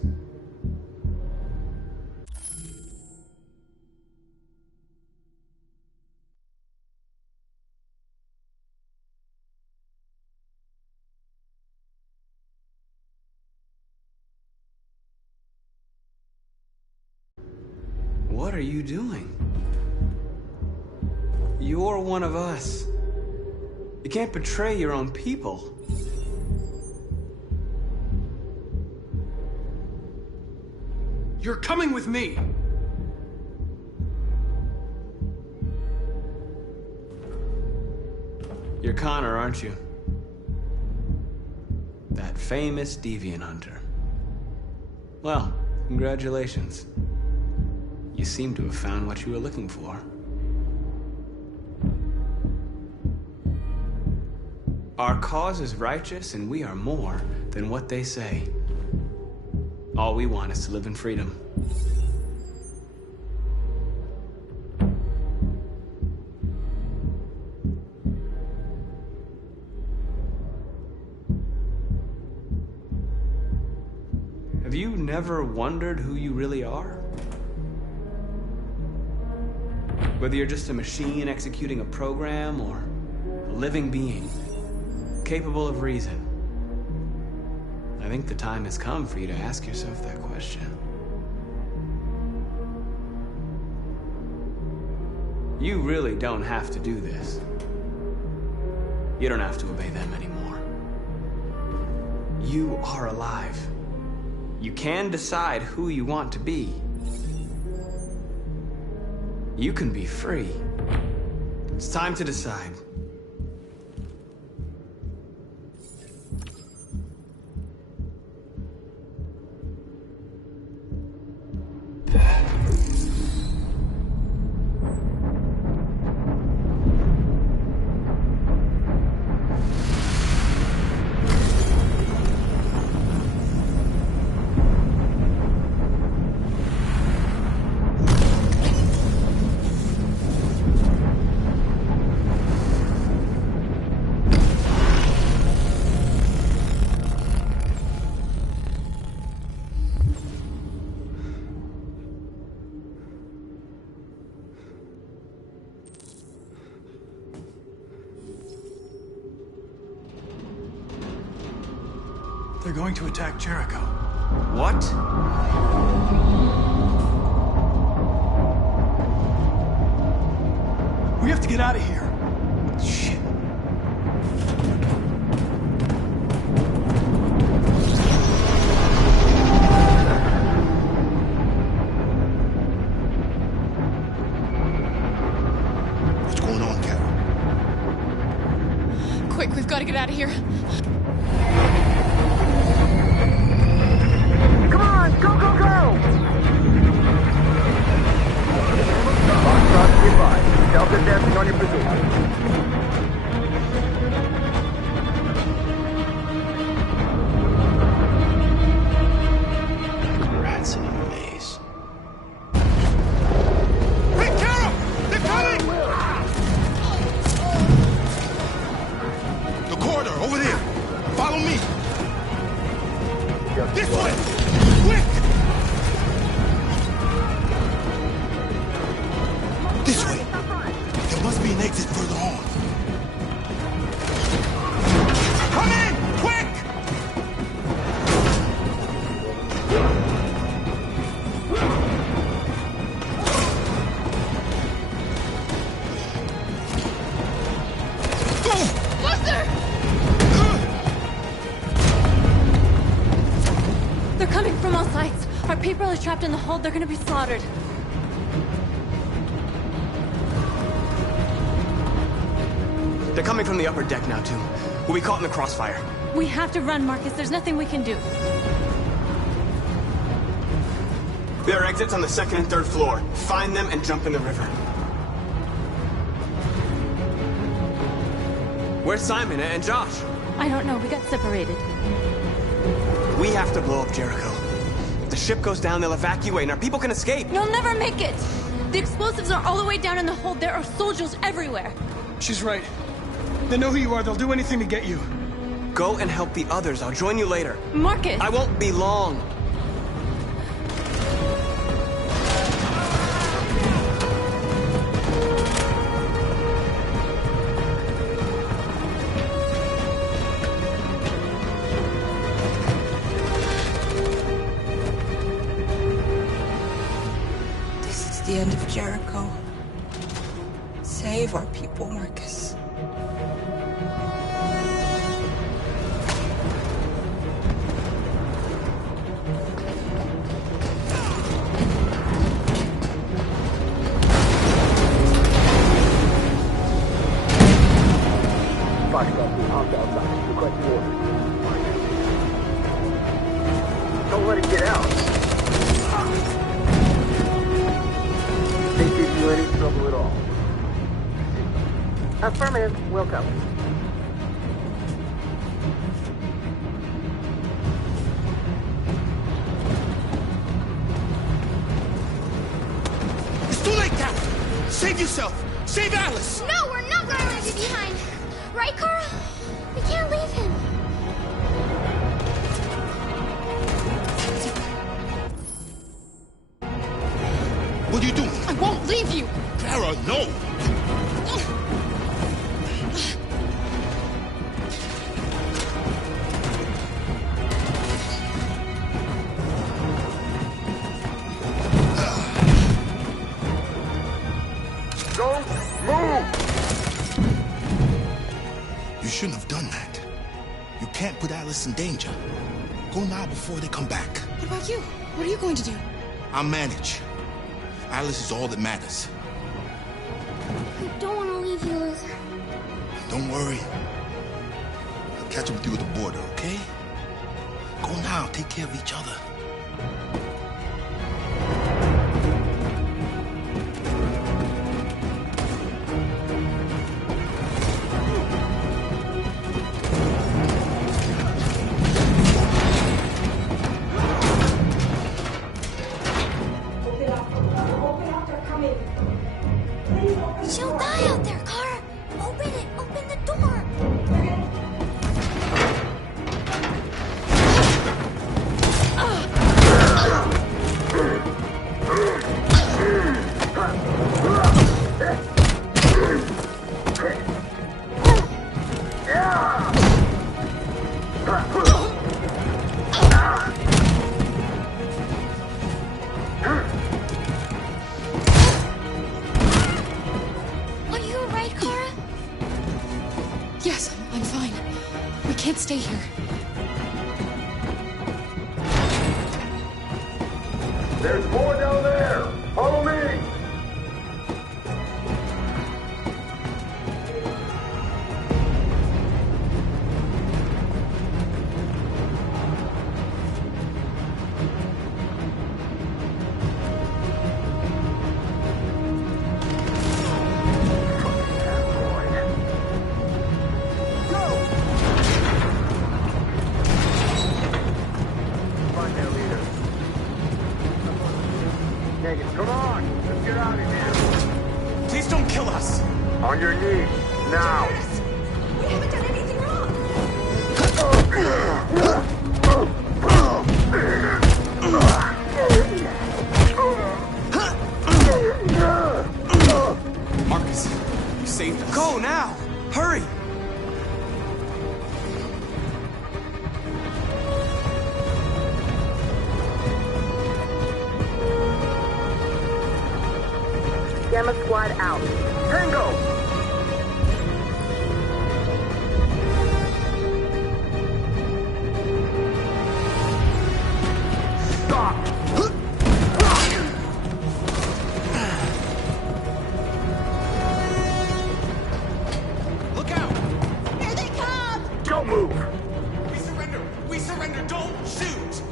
What are you doing? You're one of us. You can't betray your own people. You're coming with me! You're Connor, aren't you? That famous deviant hunter. Well, congratulations. You seem to have found what you were looking for. Our cause is righteous, and we are more than what they say. All we want is to live in freedom. Have you never wondered who you really are? Whether you're just a machine executing a program or a living being, capable of reason. I think the time has come for you to ask yourself that question. You really don't have to do this. You don't have to obey them anymore. You are alive. You can decide who you want to be. You can be free. It's time to decide. They're going to attack Jericho. What? We have to get out of here. Shit. What's going on, Carol? Quick, we've got to get out of here. Come on, go, go, go! Foxtrot, be advised. Delta dancing on your position. Rats in a maze. Hey, Carol! They're coming! The corridor, over there. Follow me. This way! Quick! This way. There must be an exit further on. Come in! Quick! Buster! They're coming from all sides. Our people are trapped in the hold. They're gonna be slaughtered. They're coming from the upper deck now, too. We'll be caught in the crossfire. We have to run, Marcus. There's nothing we can do. There are exits on the second and third floor. Find them and jump in the river. Where's Simon and Josh? I don't know. We got separated. We have to blow up Jericho. If the ship goes down, they'll evacuate and our people can escape. You'll never make it! The explosives are all the way down in the hold. There are soldiers everywhere. She's right. They know who you are. They'll do anything to get you. Go and help the others. I'll join you later. Marcus! I won't be long. This is the end of Jericho. Save our people, Marcus. Foxtrot, be hopped outside. Requesting orders. Don't let it get out. They give you any trouble at all? Affirmative. Will go. It's too late, Carol! Save yourself! Save Alice! No, we're not going to leave you behind. Right, Carl? We can't leave him. What are you doing? I won't leave you! Kara, no! Don't move! You shouldn't have done that. You can't put Alice in danger. Go now before they come back. What about you? What are you going to do? I'll manage. Alice is all that matters. I don't want to leave you, Liz. Don't worry. I'll catch up with you at the border, okay? Go now. Take care of each other. She'll die out there, Kara! Open it! Open the door! Are you alright, Kara? Yes, I'm fine. We can't stay here. There's more down there! Follow me! Come on, let's get out of here. Please don't kill us. On your knees, now. We haven't done anything wrong. Marcus, you saved us. Go now! Hurry! Gamma Squad out. Tango! Stop! Look out! Here they come! Don't move! We surrender! We surrender! Don't shoot!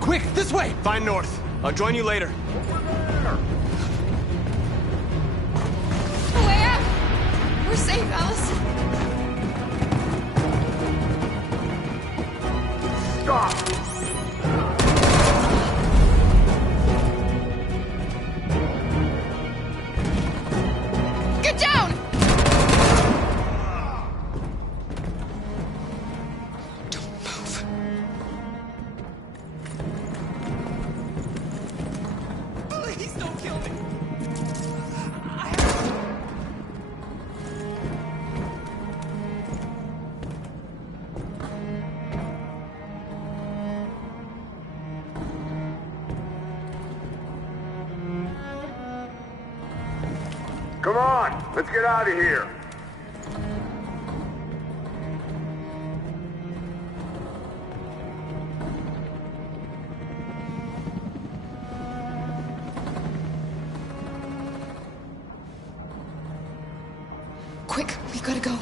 Quick, this way! Find North. I'll join you later. Where? We're safe, Alice. Stop! Get down! Don't move. Please don't kill me! Come on, let's get out of here. Quick, we gotta go.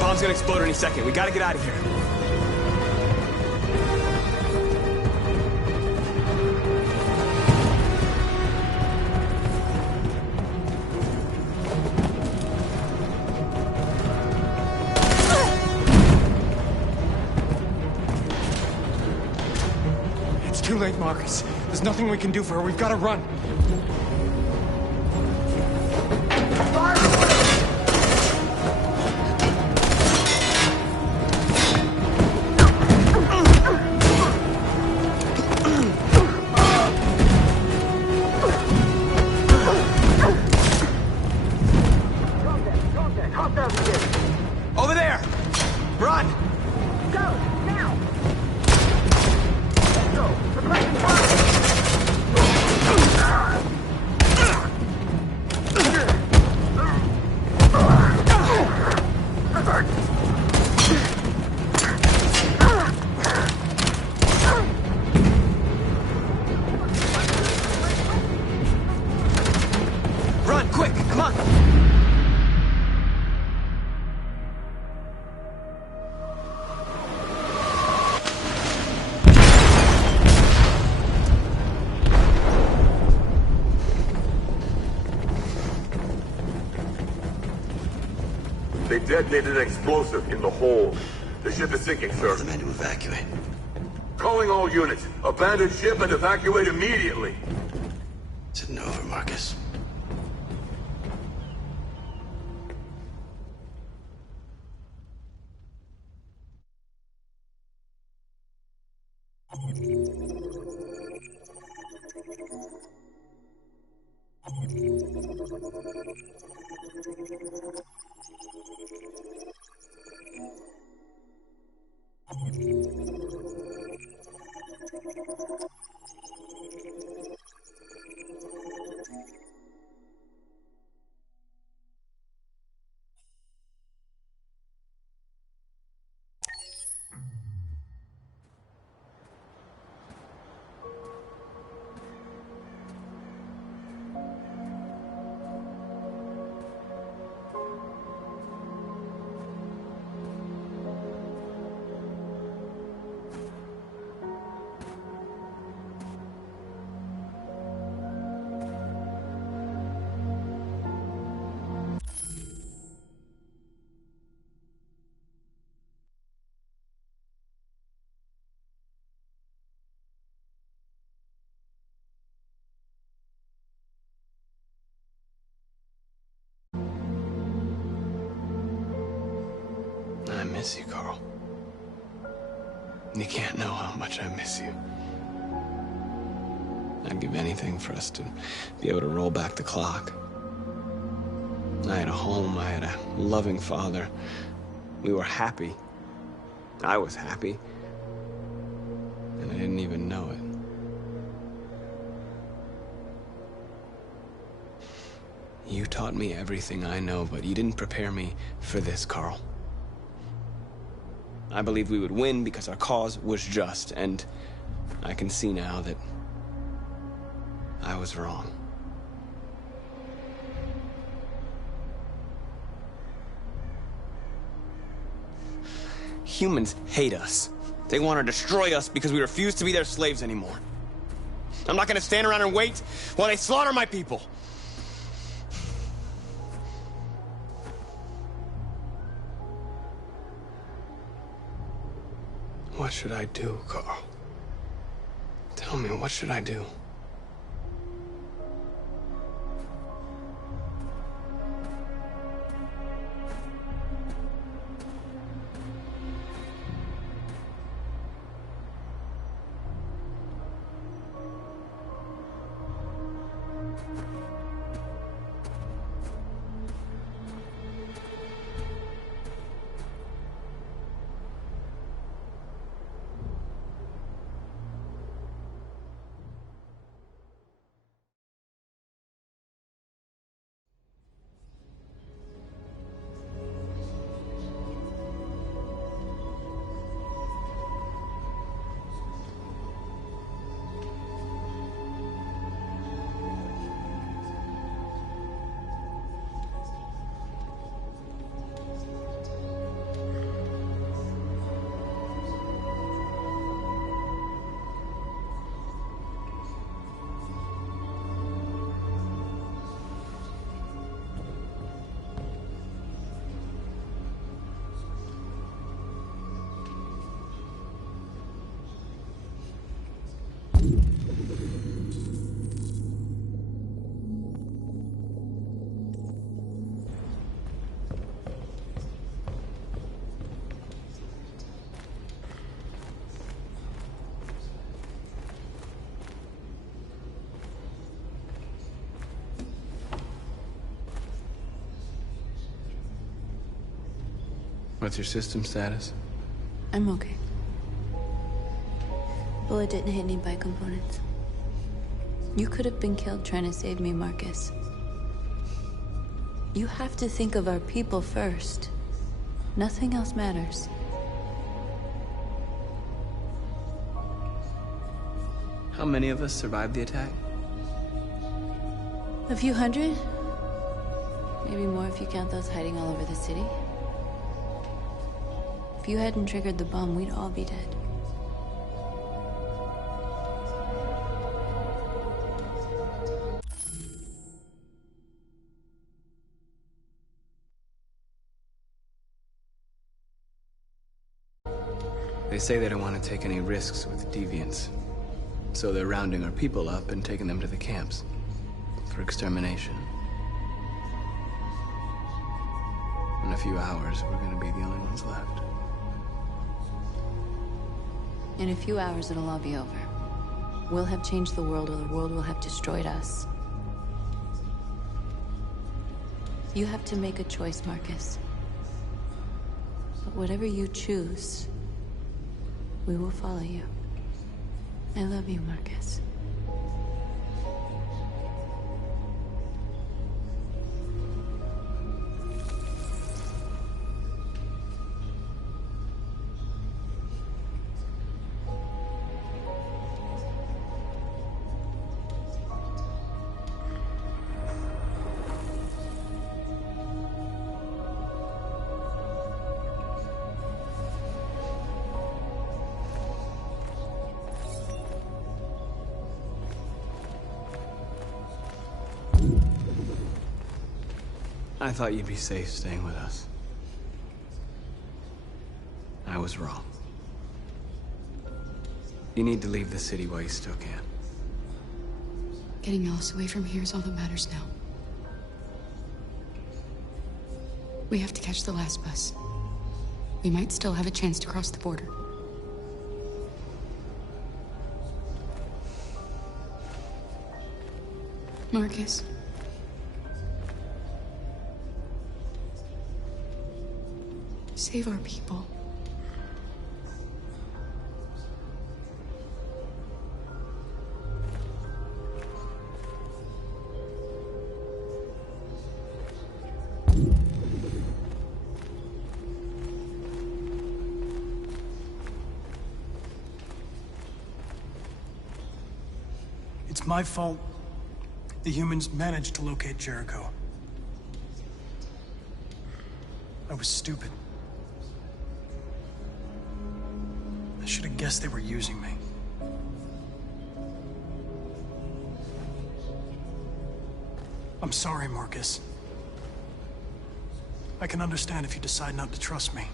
Bomb's gonna explode any second. We gotta get out of here. It's too late, Marcus. There's nothing we can do for her. We've gotta run. Over there! Run! Go, now! Let's go! Suppressing fire! Run, quick! Come on! They detonated an explosive in the hold. The ship is sinking, sir. The men to evacuate. Calling all units. Abandon ship and evacuate immediately. It's over, Marcus. I miss you, Carl. You can't know how much I miss you. I'd give anything for us to be able to roll back the clock. I had a home, I had a loving father. We were happy. I was happy. And I didn't even know it. You taught me everything I know, but you didn't prepare me for this, Carl. I believed we would win because our cause was just, and I can see now that I was wrong. Humans hate us. They want to destroy us because we refuse to be their slaves anymore. I'm not gonna stand around and wait while they slaughter my people. What should I do, Carl? Tell me, what should I do? What's your system status? I'm okay. Bullet didn't hit any bike components. You could have been killed trying to save me, Marcus. You have to think of our people first. Nothing else matters. How many of us survived the attack? A few hundred? Maybe more if you count those hiding all over the city. If you hadn't triggered the bomb, we'd all be dead. They say they don't want to take any risks with deviants. So they're rounding our people up and taking them to the camps for extermination. In a few hours, we're gonna be the only ones left. In a few hours, it'll all be over. We'll have changed the world, or the world will have destroyed us. You have to make a choice, Marcus. But whatever you choose, we will follow you. I love you, Marcus. I thought you'd be safe staying with us. I was wrong. You need to leave the city while you still can. Getting Alice away from here is all that matters now. We have to catch the last bus. We might still have a chance to cross the border. Marcus. Save our people. It's my fault the humans managed to locate Jericho. I was stupid. I should have guessed they were using me. I'm sorry, Marcus. I can understand if you decide not to trust me.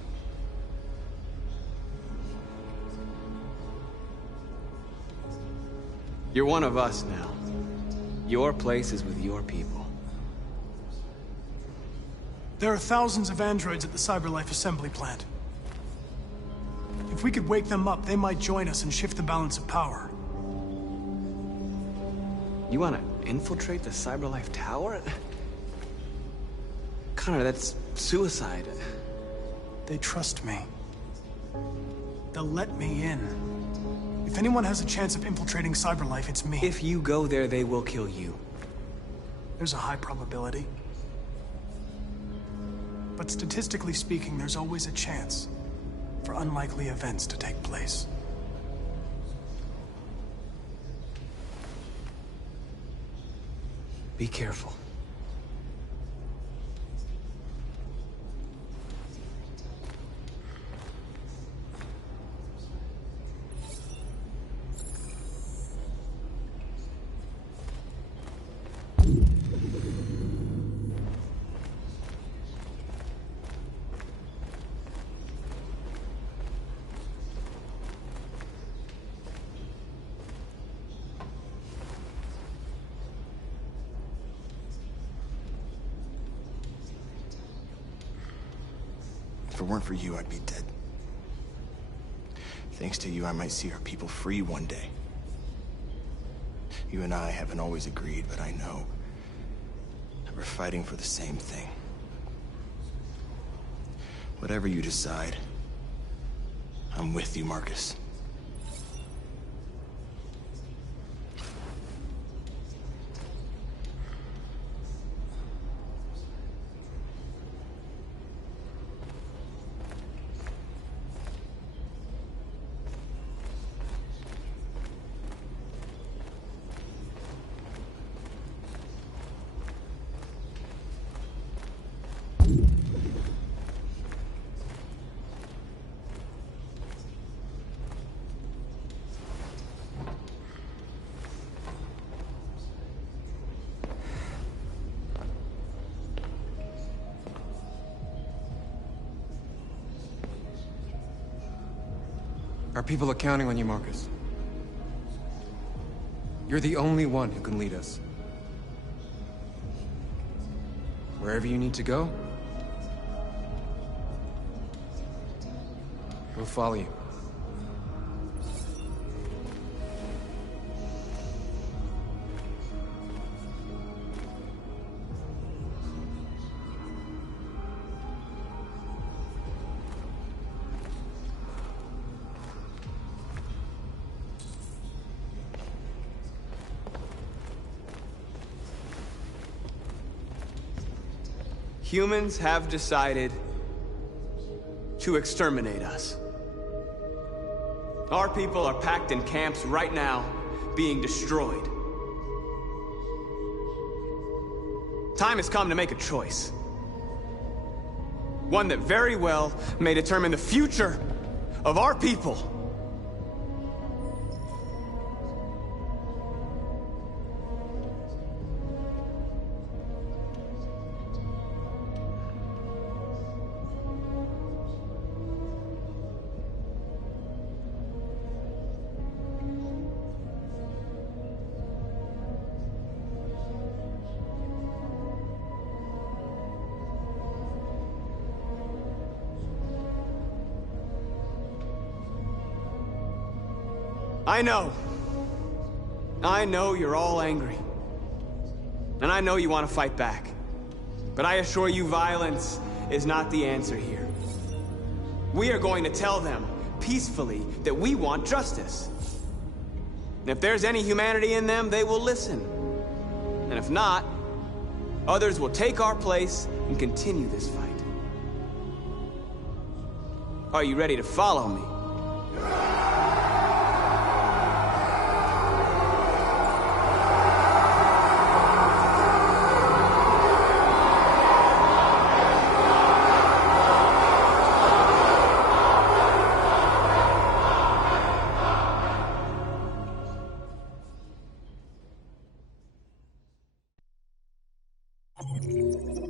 You're one of us now. Your place is with your people. There are thousands of androids at the CyberLife assembly plant. If we could wake them up, they might join us and shift the balance of power. You want to infiltrate the CyberLife tower? Connor, that's suicide. They trust me. They'll let me in. If anyone has a chance of infiltrating CyberLife, it's me. If you go there, they will kill you. There's a high probability. But statistically speaking, there's always a chance for unlikely events to take place. Be careful. If it weren't for you, I'd be dead. Thanks to you, I might see our people free one day. You and I haven't always agreed, but I know that we're fighting for the same thing. Whatever you decide, I'm with you, Marcus. Our people are counting on you, Marcus. You're the only one who can lead us. Wherever you need to go, we'll follow you. Humans have decided to exterminate us. Our people are packed in camps right now, being destroyed. Time has come to make a choice. One that very well may determine the future of our people. I know you're all angry. And I know you want to fight back. But I assure you, violence is not the answer here. We are going to tell them, peacefully, that we want justice. And if there's any humanity in them, they will listen. And if not, others will take our place and continue this fight. Are you ready to follow me? Detroit.